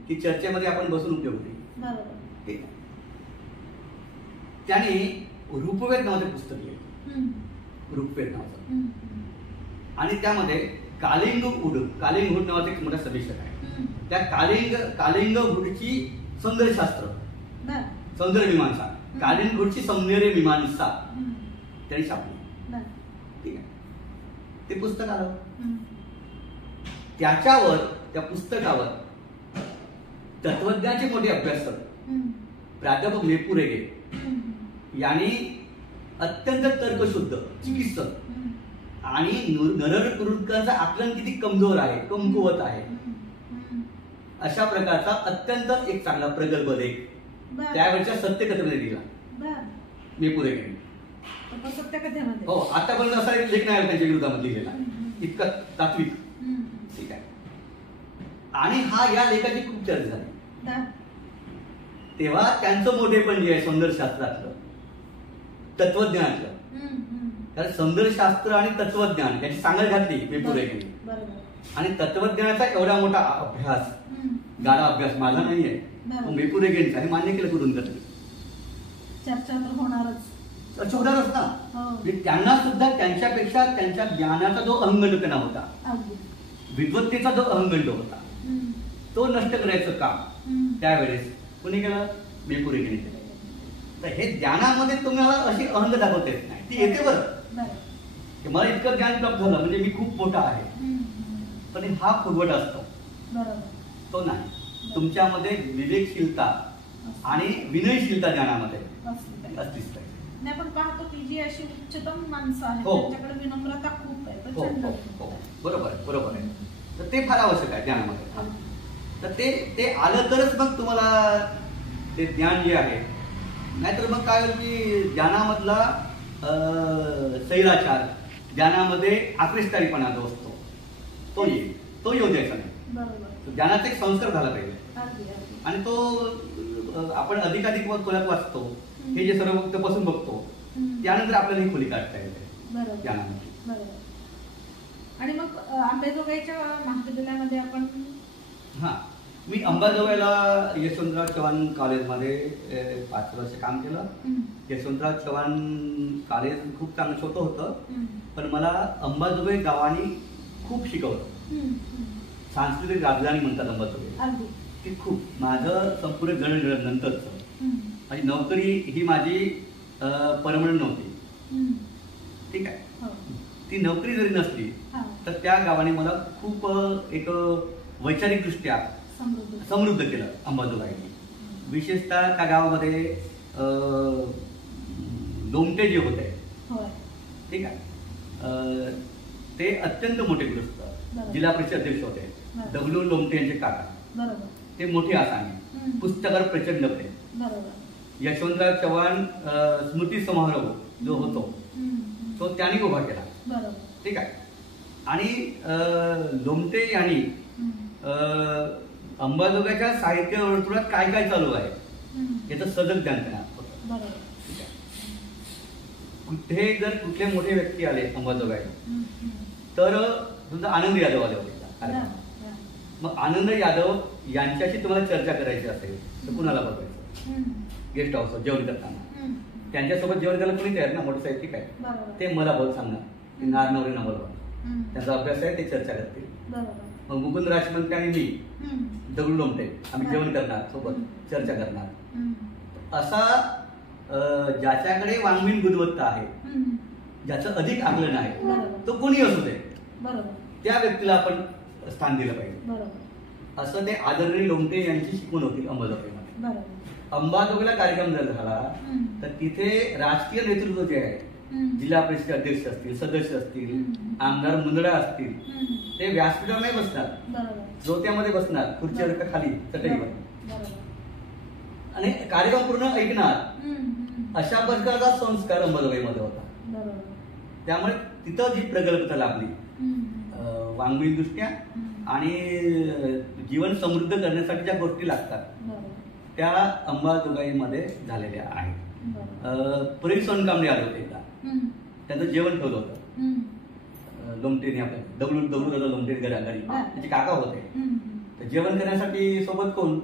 की चर्चेमध्ये आपण बसून उपयोग होती. त्याने रूपवेद नावाचे पुस्तक लिहिले, रूपवेद नावाचं, आणि त्यामध्ये कालिंगहुड नावाचा एक मोठा सविशक आहे. त्या कालिंगहुडची सौंदर्यशास्त्र, सौंदर्य मीमांसा, कालिंगहुडची सौंदर्य मीमांसा त्यांनी छापली. ठीक आहे, ते पुस्तक आलं. त्याच्यावर, त्या पुस्तकावर तत्वज्ञानाचे मोठे अभ्यासक प्राध्यापक लेपुरेगे यांनी अत्यंत तर्कशुद्ध चिकित्सक आणि नरहर कुरुंदकरांचं आकलन किती कमजोर आहे, कमकुवत आहे, अशा प्रकारचा अत्यंत एक चांगला प्रगल्भ लेख त्यावेळच्या सत्यकथेमध्ये दिला मेपुरेकरांनी. सत्यकथेमध्ये हो, आतापर्यंत असा एक लेख नाही त्यांच्या विरोधामध्ये लिहिलेला, इतका तात्विक. ठीक आहे. आणि हा या लेखाची खूप चर्चा झाली. तेव्हा त्यांचं मोठेपण जे आहे सौंदर्यशास्त्रातलं, तत्वज्ञानातलं, कारण सौंदर्यशास्त्र आणि तत्वज्ञान याची सांगड घातली मेपुरेकरांनी. आणि तत्वज्ञानाचा एवढा मोठा अभ्यास, गाढा अभ्यास माझा नाहीये, मेपुरेकरांचा हे मान्य केलं कुरुंदकरांनी. चर्चा तर होणारच ना. त्यांना सुद्धा त्यांच्यापेक्षा त्यांच्या ज्ञानाचा जो अहंगंडपणा होता, विद्वत्तेचा जो अहंगंड होता, तो नष्ट करायचं काम त्यावेळेस कोणी केलं? मेपुरेकरांनी केलं. तर हे ज्ञानामध्ये तुम्हाला अशी अहंग दाखवता येत नाही, ती येते बरं. मला इतकं ज्ञान प्राप्त झालं म्हणजे मी खूप मोठा आहे, पण हा फुगवट असतो तो नाही. तुमच्यामध्ये विवेकशीलता आणि विनयशीलता ज्ञानामध्ये असलीच पाहिजे. नाही, पण पाहतो की जी अशी उच्चतम माणसं आहेत त्यांच्याकडे विनम्रता खूप आहे. बरोबर आहे. तर ते फार आवश्यक आहे ज्ञानामध्ये. तर ते आलं तरच मग तुम्हाला ते ज्ञान जे आहे, नाहीतर मग काय होतं की ज्ञानामधला सैराचार, ज्ञानामध्ये आकृष्टारीपणा जो असतो तो येऊ द्यायचा नाही. ज्ञानाचा एक संस्कार झाला पाहिजे. आणि तो आपण अधिकाधिक खोलात वाचतो, हे जे सर्व तपासून बघतो, त्यानंतर आपल्याला ही खोली काढता येते ज्ञानामध्ये. आणि मग अंबाजोगाईच्या महाविद्यालयामध्ये आपण मी अंबाजोगाईला यशवंतराव चव्हाण कॉलेजमध्ये 5 वर्ष काम केलं. यशवंतराव चव्हाण कॉलेज खूप चांगलं छोटं होतं, पण मला अंबाजोगाई गावाने खूप शिकवलं. सांस्कृतिक राजधानी म्हणतात अंबाजोगाई. ती खूप माझं संपूर्ण जडणघडण नंतरचं, माझी नोकरी ही माझी परमनंट नव्हती. ठीक आहे. ती नोकरी जरी नसली तर त्या गावाने मला खूप एक वैचारिक दृष्ट्या समृद्ध केलं अंबाजोगाईने. विशेषतः त्या गावामध्ये लोमटे जे होते, ठीक आहे, ते अत्यंत मोठे गृहस्थ जिल्हा परिषद अध्यक्ष होते. दगडू लोमटे यांचे काका, ते मोठे आसामी, पुस्तकावर प्रचंड होते. यशवंतराव चव्हाण स्मृती समारोह जो होतो तो त्यांनी उभा केला. ठीक आहे. आणि लोमटे यांनी अंबाजोगाईच्या साहित्य वर्तुळात काय काय चालू आहे याचं सजग ज्ञान होतं. कुठे जर कुठले मोठे व्यक्ती आले अंबाजोगाई, तर तुमचा आनंद यादव आले होते. मग आनंद यादव यांच्याशी तुम्हाला चर्चा करायची असेल तर कुणाला बघायचं? गेस्ट हाऊस जेवण करताना त्यांच्यासोबत जेवण करायला कोणी तयार ना, मोठं साहेब ठीक आहे, ते मला बघ सांगणार, ते नारनवरे नंबर त्यांचा अभ्यास आहे, ते चर्चा करतील. मग मुकुंद राजमंत्री आणि मी, दगडू लोमटे, आम्ही जेवण करणार, सोबत चर्चा करणार. असा ज्याच्याकडे वाङ्मयीन गुणवत्ता आहे, ज्याचं अधिक आकलन आहे, तो कोणी असू दे, त्या व्यक्तीला आपण स्थान दिलं पाहिजे. असं ते आदरणीय लोमटे यांची शिकवण होती अंबाजोगाईमध्ये. अंबाजोगाईला कार्यक्रम जर झाला तर तिथे राजकीय नेतृत्व जे आहे, जिल्हा परिषद अध्यक्ष असतील, सदस्य असतील, आमदार मंडळ असतील, ते व्यासपीठावर नाही बसणार, जोत्यामध्ये बसणार, खुर्चीवर का खाली चटईवर, आणि कार्यक्रम पूर्ण ऐकणार. अशा प्रकारचा संस्कार अंबाजोगाईमध्ये होता. त्यामुळे तिथं जी प्रगल्भता लाभली वाङ्मयीन दृष्ट्या आणि जीवन समृद्ध करण्यासाठी ज्या गोष्टी लागतात त्या अंबाजोगाईमध्ये झालेल्या आहेत. पुढील सोनकांबळे आले होते एकदा, त्यांचं जेवण ठेवलं होतं लोमटेने, आपल्या दगडू लोमटे घरी, त्याचे काका होते. तर जेवण करण्यासाठी सोबत कोण?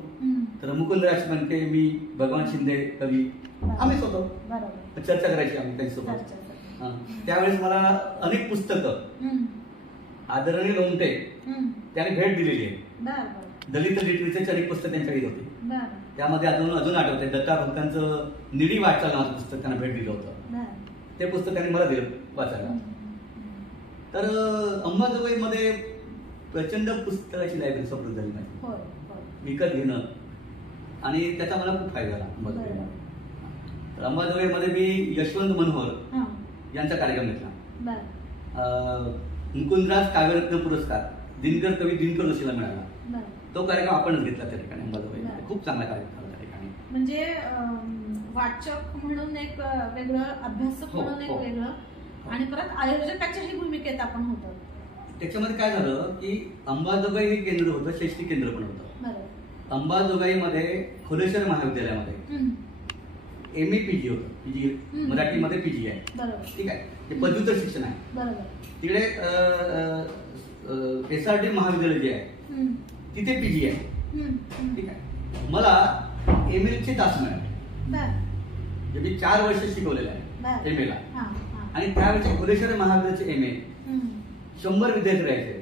तर मुकुंद राजमंत्री, मी, भगवान शिंदे कवी, आम्हीच होतो. चर्चा करायची आम्ही त्यांच्यासोबत. त्यावेळेस मला अनेक पुस्तकं आदरणीय लोमटे त्याने भेट दिलेली आहे. दलित लिटरेचरची अनेक पुस्तकं त्यांच्याकडे होती. त्यामध्ये अजून आठवते दत्ता भक्तांचं निडी वाटचाल नावाचं पुस्तक त्यांना भेट दिलं होतं. ते पुस्तक त्यांनी मला दिलं वाचायला. तर अंबाजोगाईमध्ये प्रचंड पुस्तकाची लायब्ररी समृद्ध झाली माझी, विकत घेणं, आणि त्याचा मला खूप फायदा झाला अंबाजोगाईमध्ये. तर अंबाजोगाईमध्ये मी यशवंत मनोहर यांचा कार्यक्रम घेतला. मुकुंदराज काव्यरत्न पुरस्कार दिनकर कवी दिनकर जोशीला मिळाला. तो कार्यक्रम आपणच घेतला त्या ठिकाणी अंबाजोगाई. खूप चांगला कार्यक्रम त्या ठिकाणी. म्हणजे वाचक म्हणून एक वेगळं, अभ्यासक म्हणून एक वेगळं, आणि परत आयोजकाच्याही भूमिकेत आपण होतो. त्याच्यामध्ये काय झालं की अंबाजोगाई हे केंद्र होतं, शैक्षणिक केंद्र पण होतं. अंबाजोगाईमध्ये खोलेश्वर महाविद्यालयामध्ये MA-PG होतं. PG मराठीमध्ये PG आहे. ठीक आहे, ते पदव्युत्तर शिक्षण आहे. तिकडे SRD महाविद्यालय जे आहे तिथे PG आहे. ठीक आहे. मला MA चे तास मिळाले. मी 4 वर्ष शिकवलेलं आहे MA ला, आणि त्यावेळेचे खोलेश्वर महाविद्यालयाचे MA 100 विद्यार्थी राहायचे.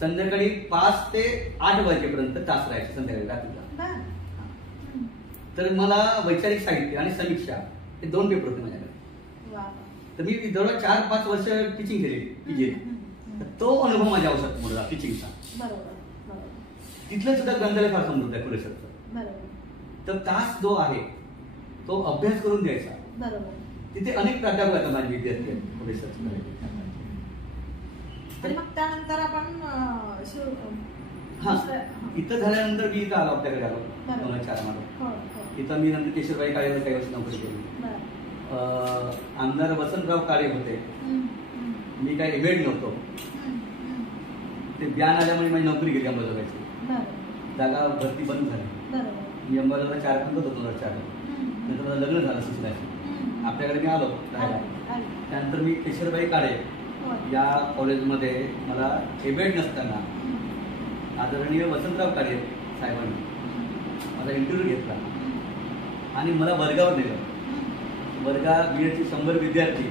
संध्याकाळी 5 ते 8 वाजेपर्यंत तास राहायचे संध्याकाळी रात्रीला. तर मला वैचारिक साहित्य आणि समीक्षा हे 2 पेपर होते माझ्याकडे. तर मी जवळ 4-5 वर्ष टीचिंग केली. तो अनुभव माझ्या आवश्यक मोठा टीचिंगचा. तिथलं सुद्धा ग्रंथालय फार समृद्ध आहे खोलेश्वरचं. तर तास जो आहे तो अभ्यास करून द्यायचा. तिथे अनेक प्राध्यापक आहेत माझे विद्यार्थी आहेत खोलेश्वरचे. आणि मग त्यानंतर आपण इथं झाल्यानंतर मी इथं आलो, आपल्याकडे आलो 2004 इथं मी नंतर केशरबाई काळेवर काही वर्ष नोकरी केली. आमदार वसंतराव काळे होते, मी काही एमेड नव्हतो. ते ब्यान आल्यामुळे माझी नोकरी गेली अंबाजोगाईची. जागा भरती बंद झाली. मी अंबाजोगाईला 4 होतो 2004. नंतर माझं लग्न झालं सुशिलाशी. आपल्याकडे मी आलो राहायला. त्यानंतर मी केशरबाई काळे या कॉलेजमध्ये मला एमेड नसताना आदरणीय वसंतराव काळे साहेबांनी माझा इंटरव्ह्यू घेतला आणि मला वर्गावर नेलं. वर्गात BA चे 100 विद्यार्थी,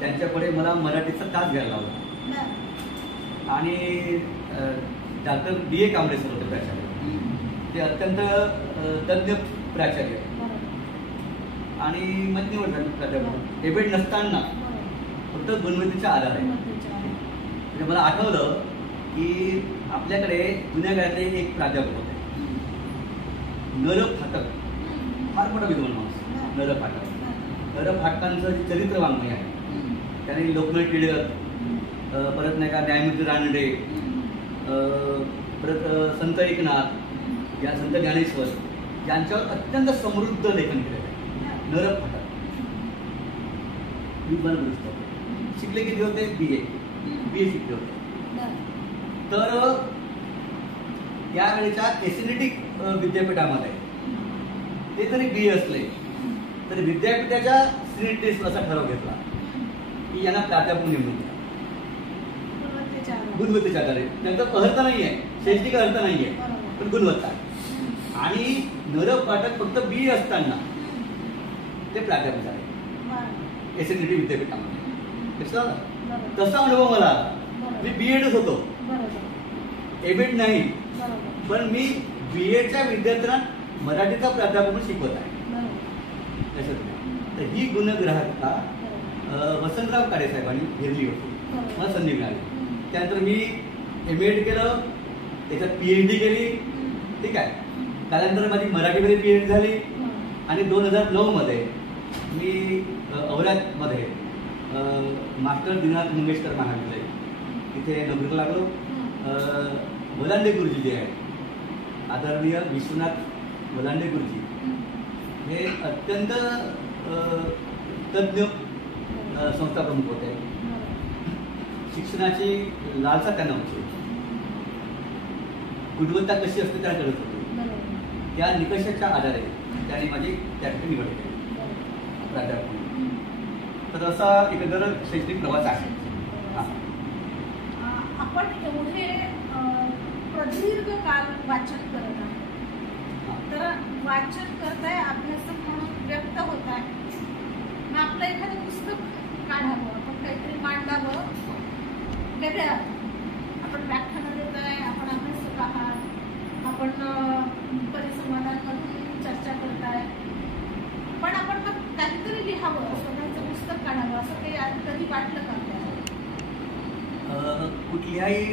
त्यांच्याकडे मला मराठीचा तास घ्यायला लावला. आणि डॉक्टर DA कांबळे सर होते प्राचार्य. ते अत्यंत तज्ञ प्राचार्य आणि माझी निवड झाली प्राध्यापक. एमेड नसताना फक्त गुणवत्तेचा आधार आहे. म्हणजे मला आठवलं की आपल्याकडे जुन्या काळातले एक प्राध्यापक होते, नर फाटक. फार मोठा विद्वान माणूस नर फाटक. नर फाटकांचं चरित्र वाङ्मय आहे. त्याने लोकमान्य टिळक, परत नाही का न्यायमूर्ती रानडे, परत संत एकनाथ, या संत ज्ञानेश्वर यांच्यावर अत्यंत समृद्ध लेखन केलेलं आहे. नर फाटक विद्वान पुरुष शिकले किती होते? BA शिकले होते. तर त्यावेळेच्या एसिनेटिक विद्यापीठामध्ये ते जरी BA असले तरी विद्यापीठाच्या सिनेट असा ठराव घेतला की यांना प्राध्यापक नेमणूक द्या गुणवत्तेच्या आधारे. त्यांचा अर्थ नाहीये, शैक्षणिक अर्थ नाहीये, पण गुणवत्ता. आणि नर पाठक फक्त BA असताना ते प्राध्यापक झाले एसिनेटिक विद्यापीठामध्ये. तसा अनुभव मला. मी BEdच होतो, एमेड नाही, पण मी BAच्या विद्यार्थ्यांना मराठीचा प्राध्यापक म्हणून शिकवत आहे. तर ही गुणग्राहकता वसंतराव काळे साहेबांनी घेतली होती. मला संधी मिळाली. त्यानंतर मी एमेड केलं, त्याच्यात PhD केली. ठीक आहे. त्यानंतर माझी मराठीमध्ये PhD झाली. आणि 2009 मध्ये मी औरादमध्ये मास्टर दीनानाथ मंगेशकर महाविद्यालय इथे नोकरीला लागलो. वलांडे गुरुजी जे आहेत, आदरणीय विश्वनाथ वलांडे गुरुजी, हे अत्यंत तज्ञ संस्था प्रमुख होते. शिक्षणाची लालसा त्यांना होती. गुणवत्ता कशी असते त्यांना कळत होती. त्या निकषाच्या आधारे त्यांनी माझी त्या ठिकाणी निवड केली प्राध्यापक. तर असा एकंदर शैक्षणिक प्रवास आहे. आपण एवढे प्रदीर्घ काल वाचन करत आहे, तर वाचन करताय, अभ्यासक म्हणून व्यक्त होत आहे. मग आपलं एखादं पुस्तक काढावं, आपण काहीतरी मांडावं वेगळ्या. आपण व्याख्यानं देत आहे, आपण अभ्यासक आहात, आपण परिसंवादांमधून चर्चा करताय, पण आपण मग काहीतरी लिहावं, स्वतःचं पुस्तक काढावं, असं काही कधी वाटलं का? कुठल्याही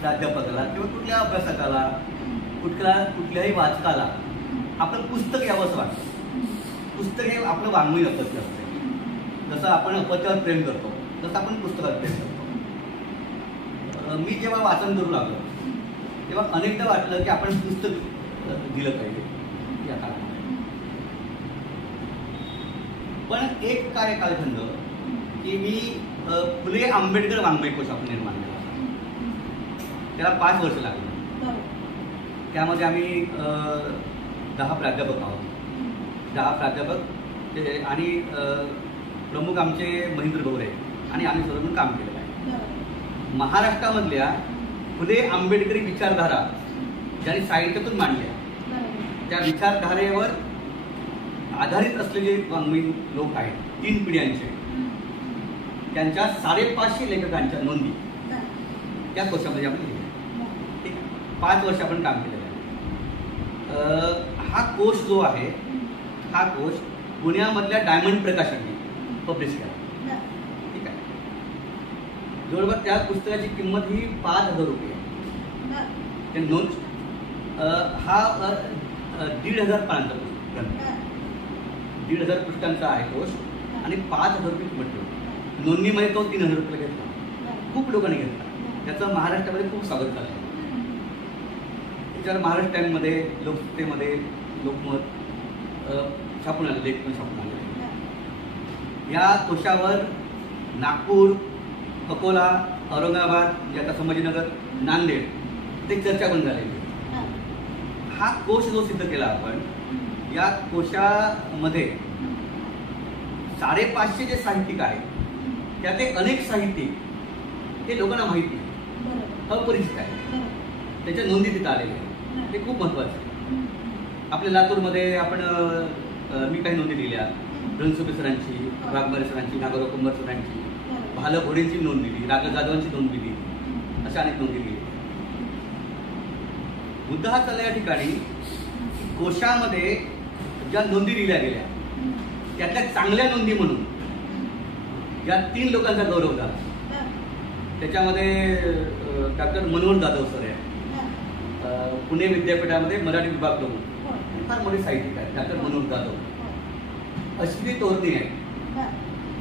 प्राध्यापकाला किंवा कुठल्या अभ्यासकाला, कुठल्याही वाचकाला आपलं पुस्तक यावं असं वाटतं. पुस्तक हे आपलं वाङ्मय असतं. जसं आपण अपत्यावर प्रेम करतो तसं आपण पुस्तकात प्रेम करतो. मी जेव्हा वाचन करू लागलो तेव्हा अनेकदा वाटलं की आपण पुस्तक दिलं पाहिजे या काळामध्ये. पण एक काय कालखंड की मी फुले आंबेडकर वाङ्मय कोश आपण निर्माण केला. त्याला 5 वर्ष लागली. त्यामध्ये आम्ही 10 प्राध्यापक आहोत. 10 प्राध्यापक आणि प्रमुख आमचे महेंद्र गौरे आणि आम्ही सर्व काम केलेलं आहे. महाराष्ट्रामधल्या फुले आंबेडकरी विचारधारा ज्यांनी साहित्यातून मांडल्या त्या विचारधारेवर आधारित असलेले वाङ्मयी लोक आहेत 3 पिढ्यांचे. त्यांच्या 550 लेखकांच्या नोंदी त्या कोशामध्ये आपण लिहिल्या. 5 वर्ष आपण काम केलेलं आहे. हा कोश जो आहे हा कोश पुण्यामधल्या डायमंड प्रकाशनने पब्लिश केला. ठीक आहे. जवळपास त्या पुस्तकाची किंमत ही 5,000 रुपये आहे. ते नोंद हा 1,500 पानांचा पुस्तक 1,500 पृष्ठांचा आहे कोश आणि 5,000 रुपये किंमत ठेवली. नोंदणीमध्ये तो 3,000 रुपये घेतला. खूप लोकांनी घेतला. त्याचं महाराष्ट्रामध्ये खूप स्वागत झालं. त्याच्यावर महाराष्ट्र टाइममध्ये लोकसत्तेमध्ये लोकमत छापून आले लेख पण छापून आले. या कोशावर नागपूर अकोला औरंगाबाद म्हणजे आता संभाजीनगर नांदेड ते चर्चा पण झालेली. हा कोश जो सिद्ध केला आपण या कोशामध्ये 550 जे साहित्यिक आहेत त्यातले अनेक साहित्यिक हे लोकांना माहिती अपरिचित आहे. त्याच्या नोंदी तिथं आलेल्या आहेत. ते खूप महत्वाचं आहे. आपल्या लातूरमध्ये आपण मी काही नोंदी लिहिल्या. रणसुभे सरांची, वाघमारे सरांची, नागोराव कुंभार सरांची, भाल घोडेंची नोंद दिली, राघव जाधवांची नोंद दिली, अशा अनेक नोंदी लिहिल्या. मुद्दा हा चालला या ठिकाणी कोशामध्ये ज्या नोंदी लिहिल्या गेल्या त्यातल्या चांगल्या नोंदी म्हणून या 3 लोकांचा गौरव झाला. त्याच्यामध्ये डॉक्टर मनोहर जाधव सर आहे, पुणे विद्यापीठामध्ये मराठी विभाग प्रमुख, फार मोठे साहित्यिक आहेत डॉक्टर मनोहर जाधव. अश्विनी तोरणे आहे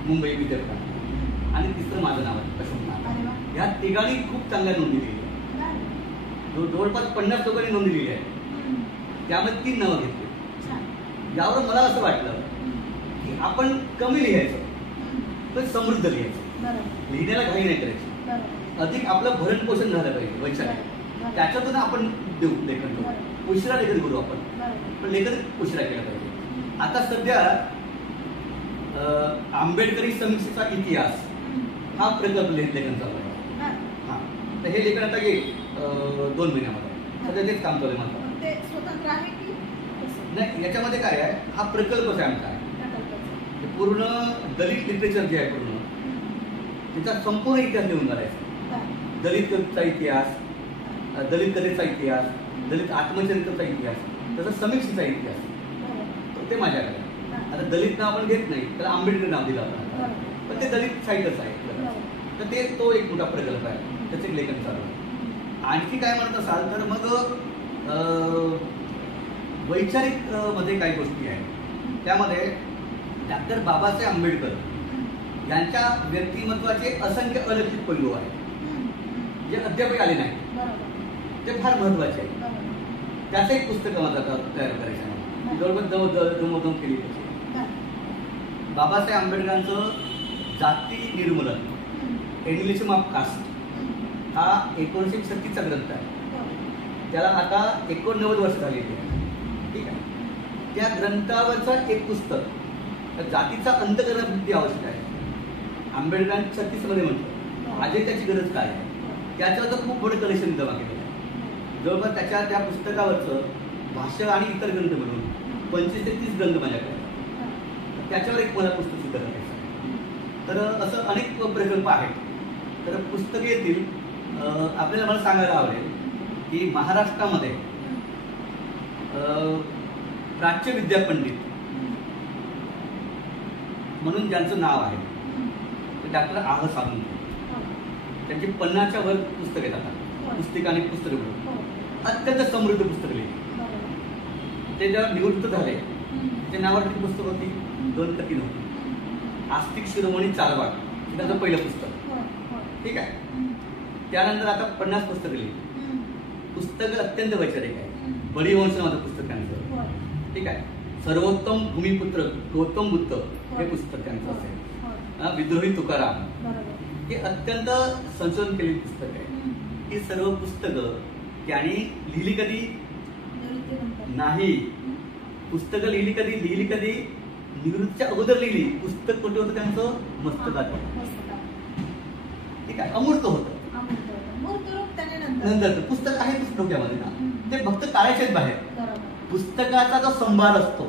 मुंबई विद्यापीठात आणि तिसरं माझं नाव आहे अशोक नाव. या तिघांनी खूप चांगल्या नोंदी लिहिल्या. जवळपास 50 लोकांनी नोंदी लिहिली आहे. त्यामध्ये 3 नावं घेतली. यावर मला असं वाटलं की आपण कमी लिहायचं पण समृद्ध लिहायचं. लिहिण्याला घाई नाही करायची. अधिक आपलं भरण पोषण झालं पाहिजे वैचारिक. त्याच्यातून आपण देऊ लेखन करू. उशिरा लेखन करू आपण पण लेखन उशिरा केलं पाहिजे. आता सध्या आंबेडकरी समीक्षेचा इतिहास हा प्रकल्प लेखन चालू आहे. हा तर हे लेखन आता येईल 2 महिन्यामध्ये. सध्या तेच काम चालू आहे माझं. स्वतंत्र आहे की नाही याच्यामध्ये काय आहे हा प्रकल्पच आहे आमचा. पूर्ण दलित लिटरेचर जे आहे पूर्ण त्याचा संपूर्ण इतिहास लिहून काढायचा. दलित कवितेचा इतिहास, दलित कलेचा इतिहास, दलित आत्मचरित्राचा इतिहास, तसं समीक्षेचा इतिहास ते माझ्याकडे. आता दलित नाव आपण घेत नाही त्याला आंबेडकर नाव दिलं आपण पण ते दलित साहित्यच आहे. तर ते तो एक मोठा प्रकल्प आहे. त्याचं लेखन चालू आहे. आणखी काय म्हणत असाल तर मग वैचारिक मध्ये काही गोष्टी आहेत. त्यामध्ये डॉक्टर बाबासाहेब आंबेडकर यांच्या व्यक्तिमत्वाचे असंख्य अलौकिक पैलू आहेत जे अद्यापही आले नाही. ते फार महत्वाचे आहे. त्याचं एक पुस्तक माझा तयार करायचं आहे. जवळपास जमवजम केली. बाबासाहेब आंबेडकरांचं जाती निर्मूलन एनिमिलिझम ऑफ कास्ट हा 1936चा ग्रंथ आहे. त्याला आता 89 वर्ष झालेली आहे. ठीक आहे. त्या ग्रंथावरचं एक पुस्तक जातीचा अंत करण्यासाठी आवश्यक आहे. आंबेडकरांनी 36 मध्ये म्हटलं. आजही त्याची गरज काय आहे. त्याच्यावर खूप मोठं कलेक्शन जमा केलेलं आहे. जवळपास त्या पुस्तकावरचं भाष्य आणि इतर ग्रंथ मिळून 25 ते 30 ग्रंथ माझ्याकडे. त्याच्यावर एक मला पुस्तक सिद्ध करायचं आहे. तर असं अनेक प्रकल्प आहेत. तर पुस्तके येतील. आपल्याला मला सांगायला आवडेल की महाराष्ट्रामध्ये प्राच्य विद्यापंडित म्हणून ज्यांचं नाव आहे ते डॉक्टर आह साधून. त्यांची 50च्या वर पुस्तक येतात. पुस्तिका आणि पुस्तकं मिळून अत्यंत समृद्ध पुस्तक लिहिली. ते जेव्हा निवृत्त झाले त्या नावावरती पुस्तक होती 2 टक्के नव्हती. आस्तिक शिरोमणी चालवाड हे त्यांचं पहिलं पुस्तक. ठीक आहे. त्यानंतर आता 50 पुस्तकं लिहिली. पुस्तक अत्यंत वैचारिक आहे. बळीवंश नावाचं पुस्तक त्यांचं. ठीक आहे. सर्वोत्तम भूमिपुत्र गौतम बुद्ध हे पुस्तक त्यांचं असेल. विद्रोही तुकाराम हे अत्यंत संशोधन केलेली पुस्तक आहे. ही सर्व पुस्तकं त्यांनी लिहिली कधी नाही. पुस्तकं लिहिली कधी निवृत्तीच्या अगोदर लिहिली. पुस्तक कुठे होतं त्यांचं? मस्तकात. ठीक आहे. अमूर्त होतं. नंतर पुस्तक आहे डोक्यामध्ये ना, ते फक्त काढायचे बाहेर. पुस्तकाचा जो संभार असतो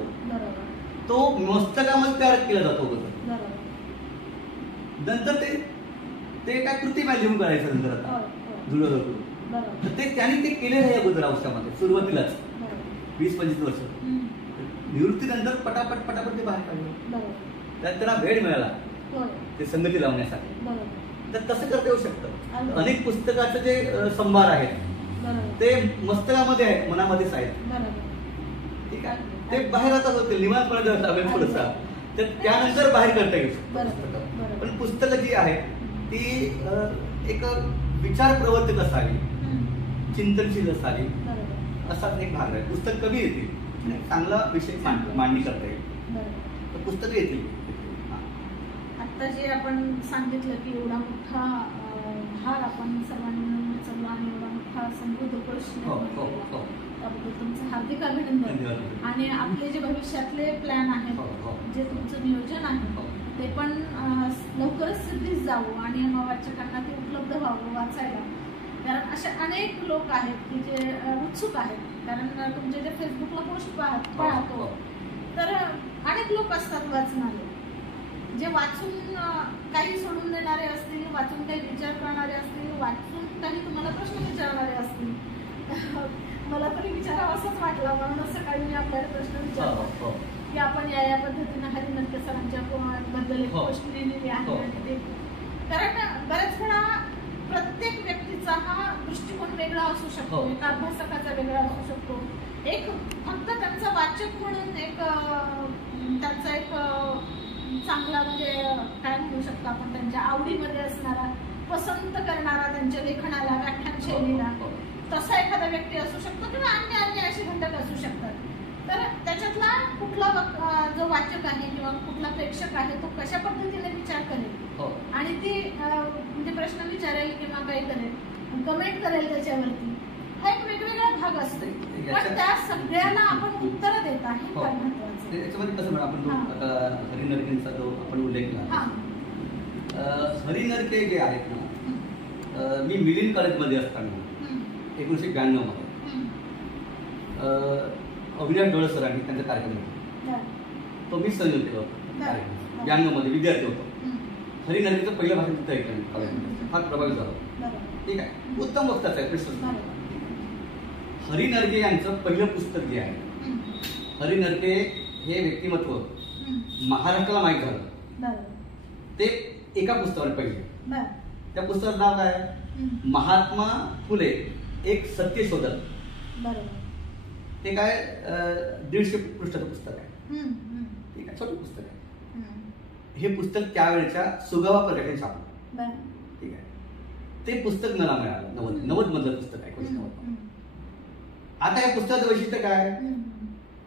तो मस्तकामध्ये तयार केला जातो. नंतर ते काय कृतीमय लिहून काढायचं. नंतर आता जुळवलं ते त्यांनी ते केलेलं आहे अगोदर आयुष्यामध्ये सुरुवातीलाच 20-25 वर्ष. निवृत्तीनंतर पटापट ते बाहेर काढलं. त्यात त्यांना वेळ मिळाला ते संगती लावण्यासाठी. तर तसं करता येऊ शकतं. अनेक पुस्तकाचे जे संभार आहेत ते मस्तकामध्ये आहेत, मनामध्येच आहेत. ठीक आहे. ते बाहेर आता होते निवांतपणे थोडसा, तर त्यानंतर बाहेर करता येऊ शकतं. पण पुस्तकं जी आहेत ती एक विचार प्रवर्तक असावी, चिंतनशील असावी असा एक भाग आहे. पुस्तक कमी येतील, चांगला विषय मांडणी करता येईल तर पुस्तकं येतील. आता जे आपण सांगितलं की एवढा मोठा भार आपण सर्वांनी मिळून उचलला आणि एवढा मोठा समृद्ध प्रश्न, त्याबद्दल तुमचं हार्दिक अभिनंदन. आणि आपले जे भविष्यातले प्लॅन आहेत, जे तुमचं नियोजन आहे ते पण लवकरच सिद्धीस जावं आणि वाचकांना ते उपलब्ध व्हावं वाचायला. कारण असे अनेक लोक आहेत की जे उत्सुक आहेत. कारण तुमचे जे फेसबुकला पोस्ट पाहतो तर अनेक लोक असतात वाचणारे, जे वाचून काही सोडून देणारे असतील, वाचून काही विचार करणारे असतील, वाचून काही तुम्हाला प्रश्न विचारणारे असतील. मला तरी विचारावं असंच वाटलं, म्हणून सकाळी मी आपल्याला प्रश्न विचारतो की आपण या पद्धतीने हरी नरके सरांच्या बद्दल एक गोष्ट लिहिलेली आहे. आणि ते कारण बऱ्याच वेळा प्रत्येक व्यक्तीचा हा दृष्टिकोन वेगळा असू शकतो, एका अभ्यासकाचा वेगळा असू शकतो. एक फक्त त्यांचा वाचक म्हणून एक त्यांचा एक चांगला म्हणजे काय म्हणू शकतो आपण, त्यांच्या आवडीमध्ये असणारा, पसंत करणारा त्यांच्या लेखनाला, व्याख्यान शैलीला तसा एखादा व्यक्ती असू शकतो किंवा अन्य असे घटक असू शकतात. तर त्याच्यातला कुठला जो वाचक आहे किंवा कुठला प्रेक्षक आहे तो कशा पद्धतीने विचार करेल आणि ती म्हणजे प्रश्न विचारेल किंवा काही करेल, कमेंट करेल त्याच्यावरती, हा एक वेगवेगळा भाग असतो. पण त्या सगळ्याला आपण उत्तर देत आहे. त्याच्यामध्ये कसं म्हणा आपण आता हरी नरकेंचा जो आपण उल्लेख केला, हरी नरके जे आहेत ना, मी मिलिंद कॉलेजमध्ये असताना 1992 मध्ये अविनाश डोळे सरांनी त्यांचा कार्यक्रम होता, तो मी संयोजन केला होता. 92 मध्ये विद्यार्थी होतो. हरी नरकेचं पहिलं भाषण तिथं ऐकलं कॉलेजमध्ये, फार प्रभावित झालो. ठीक आहे. उत्तम वक्ताच आहे कृष्ण. हरी नरके यांचं पहिलं पुस्तक जे आहे, हरी नरके हे व्यक्तिमत्व महाराष्ट्राला माहीत झालं ते एका पुस्तकावर पहिले. त्या पुस्तकाचं नाव काय? महात्मा फुले एक सत्य शोधक. ते काय 150 पृष्ठाचं पुस्तक आहे. ठीक आहे. छोटं पुस्तक आहे. हे पुस्तक त्यावेळेच्या सुगावा प्रकाशन छापलं. ठीक आहे. ते पुस्तक मला मिळालं 90 मधलं पुस्तक आहे. 1990. आता या पुस्तकाचं वैशिष्ट्य काय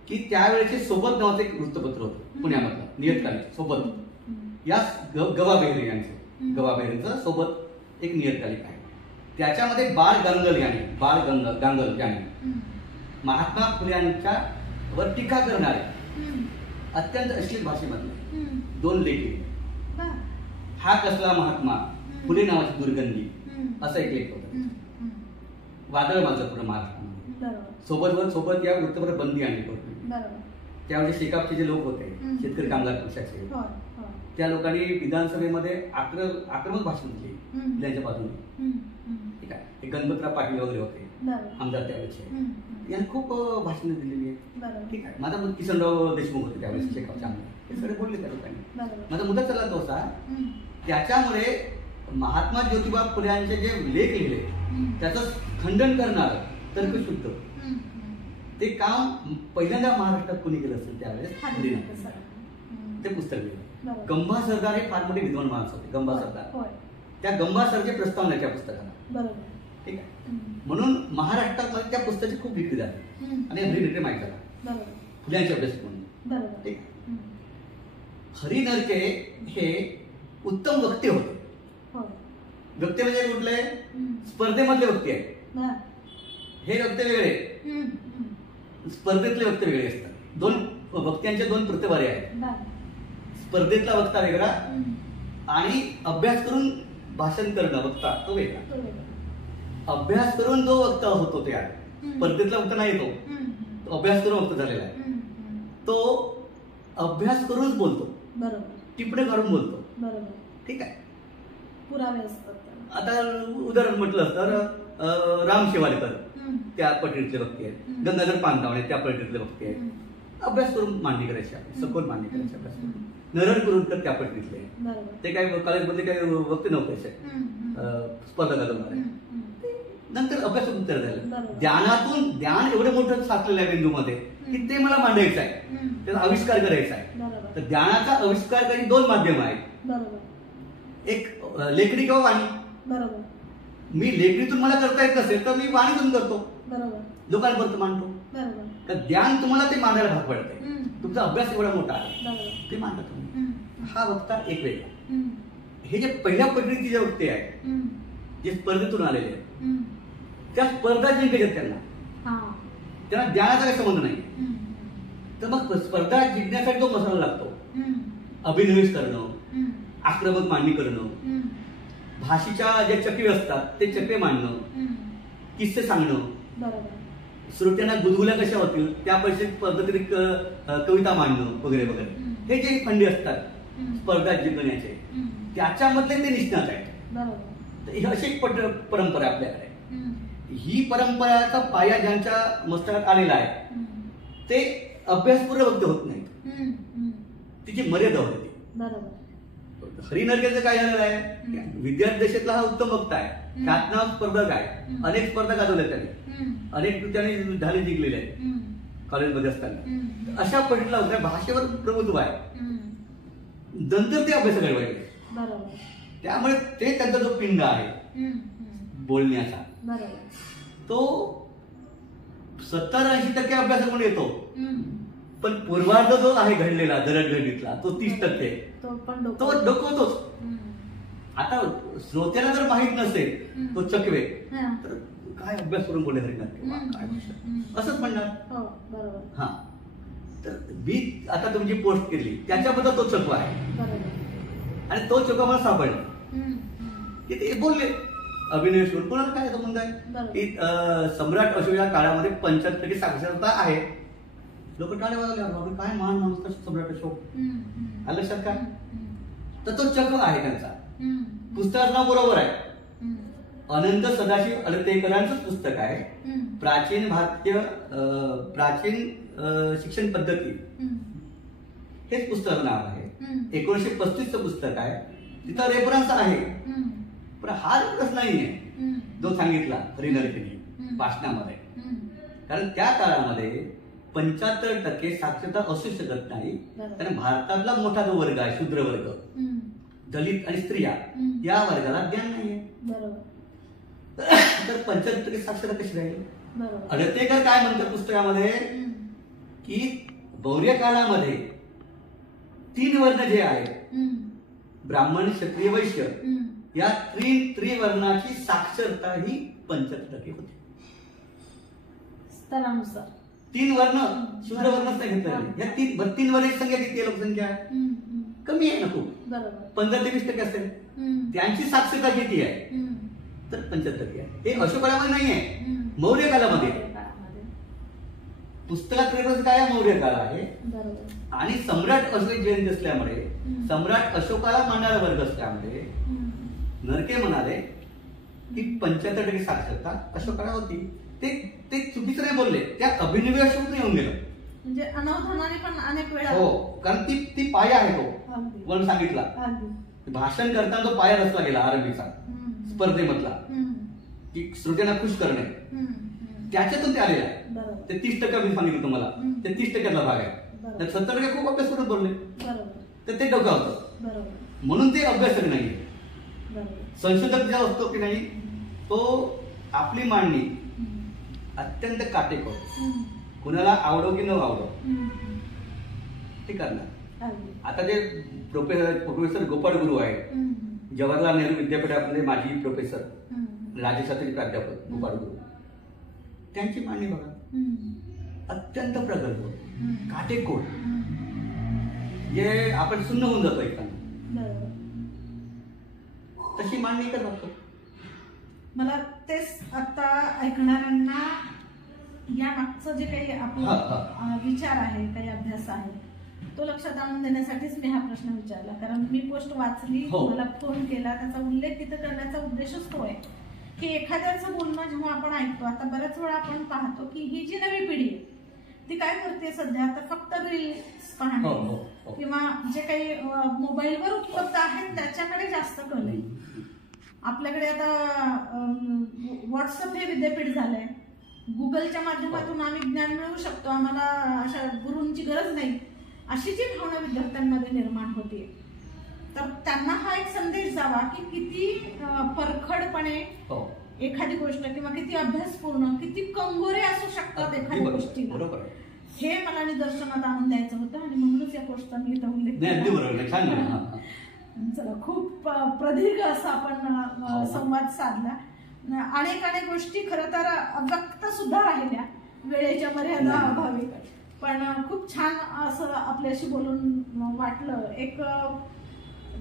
की त्यावेळेचे सोबत नावाचं एक वृत्तपत्र होतं पुण्यामधलं, नियतकालिक सोबत. या गवा बेहरे यांचं, गवा बेहरेंचं सोबत एक नियतकालिक आहे. त्याच्यामध्ये बाळ गांगल याने महात्मा फुले यांच्या वर टीका करणारे अत्यंत अश्लील भाषेमधले 2 लेख. हा कसला महात्मा, फुले नावाची दुर्गंधी, असा एक लेख होता. वादळ माझं पुढे महात्मा सोबत या वृत्तपत्र बंदी आणली होती. त्यावेळेस शेकापचे जे लोक होते, शेतकरी कामगार पक्षाचे, त्या लोकांनी विधानसभेमध्ये आक्रमक भाषण दिली त्यांच्या बाजूने. ठीक आहे. हे गणपतराव पाटील वगैरे होते आमदार त्यावेळेचे, यांनी खूप भाषणं दिलेली आहेत. ठीक आहे. माझा किसनराव देशमुख होते त्यावेळेस शेकापचे आमदार, हे सगळे बोलले त्या लोकांनी. माझा मुद्दा चालला तो असा, त्याच्यामुळे महात्मा ज्योतिबा फुले यांचे जे लेख लिहिले त्याचं खंडन करणार तर्कशुद्ध ते काम पहिल्यांदा महाराष्ट्रात कोणी केलं असेल त्यावेळेस ते पुस्तक लिहिलं. गंभा सरदार हे फार मोठे विद्वान माणसं होते. गंभा सरदार, त्या गंभा सरचे प्रस्तावना त्या पुस्तकाला. ठीक आहे. म्हणून महाराष्ट्रामध्ये त्या पुस्तकाची खूप विक्री झाली आणि रिलेटेड माहिती झाला फुल्यांचे अभ्यास म्हणून. ठीक आहे. हरी नरके हे उत्तम वक्ते होते. वक्ते म्हणजे कुठले? स्पर्धेमधले वक्ते आहेत. हे वक्ते वेगळे, स्पर्धेतले वक्ते वेगळे असतात. दोन वक्त्यांच्या दोन प्रतिवारे आहेत. स्पर्धेतला वक्ता वेगळा आणि अभ्यास करून भाषण करणं वक्ता तो वेगळा. अभ्यास करून जो वक्ता होतो त्या स्पर्धेतला वक्ता नाही, तो अभ्यास करून वक्ता झालेला आहे. तो अभ्यास करूनच बोलतो, टिपणे काढून बोलतो. ठीक आहे. पुरावे असतात. आता उदाहरण म्हटलं तर राम शेवाळकर त्या पट्टीतले वक्ते आहेत, गंगाधर पानगावणे त्या पट्टीतले वक्ते आहेत. अभ्यास करून मांडणी करायची, सखोल मांडणी करायची अभ्यास करून. नरहर कुरुंदकर त्या पट्टीतले, ते काही कॉलेजमधले काही वक्ते नव्हते, स्पर्धकांद्वारे. नंतर अभ्यास उत्तर झालं. ज्ञानातून ज्ञान एवढं मोठं साचलेलं आहे मेंदूमध्ये की ते मला मांडायचं आहे, त्याचा आविष्कार करायचा आहे. तर ज्ञानाचा आविष्कार करण्याची दोन माध्यम आहेत. एक लेखणी किंवा वाणी. मी लेखणीतून मला करता येत नसेल तर मी वाणीतून करतो, लोकांपर्यंत मांडतो. तर ज्ञान तुम्हाला ते मांडायला भाग पडते. तुमचा अभ्यास एवढा मोठा आहे ते मांडता तुम्ही. हा वक्ता एक वेगळा. हे जे पहिल्या पद्धतीचे जे वक्ते आहेत, जे स्पर्धेतून आलेले आहेत, त्या स्पर्धा जिंकायच्यात त्यांना ज्ञानाचा काही संबंध नाही. तर मग स्पर्धा जिंकण्यासाठी जो मसाला लागतो, अभिनिवेश करणं, आक्रमक मांडणी करणं, भाषेच्या ज्या चकवे असतात ते चकवे मांडणं, किस्से सांगणं, श्रोत्यांना गुदगुल्या कशा होतील त्या पद्धतीने कविता मांडणं वगैरे वगैरे, हे जे फंडे असतात स्पर्धा जिंकण्याचे, त्याच्यामधले ते निष्णात आहेत. ही अशी एक परंपरा आपल्याकडे. ही परंपराचा पाया ज्यांच्या मस्तकात आलेला आहे ते अभ्यासपूर्व वक्ते होत नाहीत, तिची मर्यादा होते. हरी नरकेचं काय झालेलं आहे? विद्यार्थी देशातला हा उत्तम वक्ता आहे, ख्यातनाम स्पर्धक आहे, अनेक स्पर्धा गाजवल्या त्यांनी, अनेक त्याने झाले जिंकलेले आहेत कॉलेजमध्ये असताना. अशा पद्धतीला होत्या भाषेवर प्रभुत्व आहे, नंतर ते अभ्यास घडवायचे. त्यामुळे ते त्यांचा जो पिंड आहे बोलण्याचा तो 70-80% अभ्यासाकडून येतो, पण पूर्वार्ध जो आहे घडलेला दरडगडीतला तो 30%, तो डोकवतोच. आता श्रोत्याला जर माहित नसेल तो चकवे तर काय अभ्यास करून बोलले हरिनाथ काय भाषा असंच म्हणणार. हा, तर मी आता तुमची पोस्ट केली त्याच्याबद्दल तो चकवा आहे आणि तो चकवा मला सापडला की ते बोलले अभिनिवेश करून. कोणाला काय संबंध आहे की सम्राट अशोकाच्या काळामध्ये 75% साक्षरता आहे. लोक टाळे वाजवले, काय महान नमस्कार सम्राट अशोक, आलं लक्षात काय? तर तो चक्र आहे त्यांचा. पुस्तकाचं नाव बरोबर आहे, अनंत सदाशिव अलतेकरांचं पुस्तक आहे, प्राचीन भारतीय प्राचीन शिक्षण पद्धती हेच पुस्तकाचं नाव आहे. 1935चं पुस्तक आहे, तिथं रेफरन्स आहे, पण हा रेफरन्स नाहीये जो सांगितला हरी नरकेने भाषणामध्ये. कारण त्या काळामध्ये 75% साक्षरता असू शकत नाही, कारण भारतातला मोठा जो वर्ग आहे शूद्र वर्ग, दलित आणि स्त्रिया, या वर्गाला ज्ञान नाहीये. तर 75% साक्षरता कशी राहील? अलतेकर काय म्हणतात पुस्तकामध्ये की मौर्य काळामध्ये 3 वर्ण जे आहेत, ब्राह्मण क्षत्रिय वैश्य, या त्रिवर्णाची साक्षरता ही 75% होती स्तरानुसार. 3 वर्ण शूद्र वर्णच नाही घेतला. या 3 वर्ण संख्या किती लोकसंख्या कमी आहे ना खूप, 15 ते 20% असेल. त्यांची साक्षरता किती आहे तर 75% आहे. हे अशोक काळामध्ये नाही आहे, मौर्य काळामध्ये. पुस्तकात रेफरन्स काय मौर्य काळ आहे आणि सम्राट अशोक जयंती असल्यामुळे, सम्राट अशोकाला मानणारा वर्ग असल्यामुळे नरके म्हणाले की 75% साक्षरता अशोकाला होती. ते चुकीचं नाही बोलले, त्या अभिनिवेशातून येऊन गेलं, म्हणजे अनावधानाने पण अनेक वेळा. हो, कारण ती पाया आहे तो वर्ण सांगितला. भाषण करताना जो पाया रचला गेला आरंभीचा स्पर्धेमधला की श्रोत्यांना खुश करणे, त्याच्यातून ते आलेलं आहे. ते 30% मी सांगितलं तुम्हाला, ते 30%ला भाग आहे. 70% खूप अभ्यास करून बोलले. तर ते डोकावतं. म्हणून ते अभ्यासक नाही. संशोधक जो असतो की नाही तो आपली मांडणी अत्यंत काटेकोर, कुणाला आवडो की न आवडो ते करणार. आता जे प्रोफेसर गोपाळ गुरु आहेत, जवाहरलाल नेहरू विद्यापीठातले माजी प्रोफेसर, राज्यशास्त्री प्राध्यापक गोपाळ गुरु, त्यांची मांडणी बघा, अत्यंत प्रगल्भ, काटेकोर, जे आपण सुन्न होऊन जातो एखादा, तशी मांडणी करतो. मला तेच आता ऐकणाऱ्यांना या मागचं जे काही आपला विचार आहे, काही अभ्यास आहे, तो लक्षात आणून देण्यासाठीच मी हा प्रश्न विचारला. कारण मी पोस्ट वाचली, मला फोन केला, त्याचा उल्लेख तिथं करण्याचा उद्देशच तो आहे की एखाद्याचं बोलणं जेव्हा आपण ऐकतो, आता बऱ्याच वेळा आपण पाहतो की ही जी नवी पिढी आहे ती काय करते सध्या, आता फक्त रील्स पाहणे किंवा जे काही मोबाईलवर उपलब्ध आहेत त्याच्याकडे जास्त कल आहे. आपल्याकडे आता व्हॉट्सअप हे विद्यापीठ झालंय, गुगलच्या माध्यमातून आम्ही ज्ञान मिळवू शकतो, आम्हाला अशा गुरूंची गरज नाही, अशी जी भावना विद्यार्थ्यांमध्ये निर्माण होते. तर त्यांना हा एक संदेश जावा की किती परखडपणे एखादी गोष्ट किंवा किती अभ्यासपूर्ण, किती कंगोरे असू शकतात एखाद्या गोष्टीला, हे मला निदर्शनात आणून द्यायचं होतं. आणि म्हणूनच या गोष्टीचा मी इथं उल्लेख केला. चला, खूप प्रदीर्घ असा आपण संवाद साधला. अनेक गोष्टी खरं तर अव्यक्त सुद्धा राहिल्या वेळेच्या मर्यादा अभावी, पण खूप छान असं आपल्याशी बोलून वाटलं. एक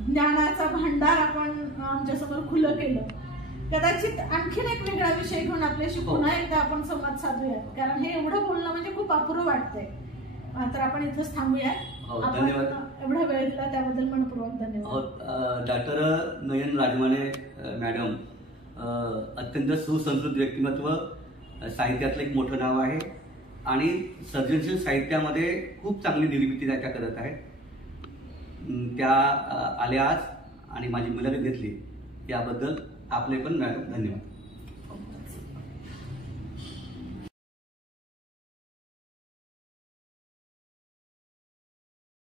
ज्ञानाचा भांडार आपण आमच्यासमोर खुलं केलं. कदाचित आणखीन एक वेगळा विषय घेऊन आपल्याशी पुन्हा एकदा आपण संवाद साधूयात, कारण हे एवढं बोलणं म्हणजे खूप अपूर्व वाटतंय. तर आपण इथंच थांबूयात. धन्यवाद. एवढा वेळ दिला त्याबद्दल मनपूर्वक धन्यवाद. डॉक्टर नयन राजमाने मॅडम अत्यंत सुसंस्कृत व्यक्तिमत्व, साहित्यातलं एक मोठं नाव आहे आणि सर्जनशील साहित्यामध्ये खूप चांगली निर्मिती त्या करत आहेत. त्या आल्या आज आणि माझी मुलाखत घेतली, याबद्दल आपले पण मॅडम धन्यवाद.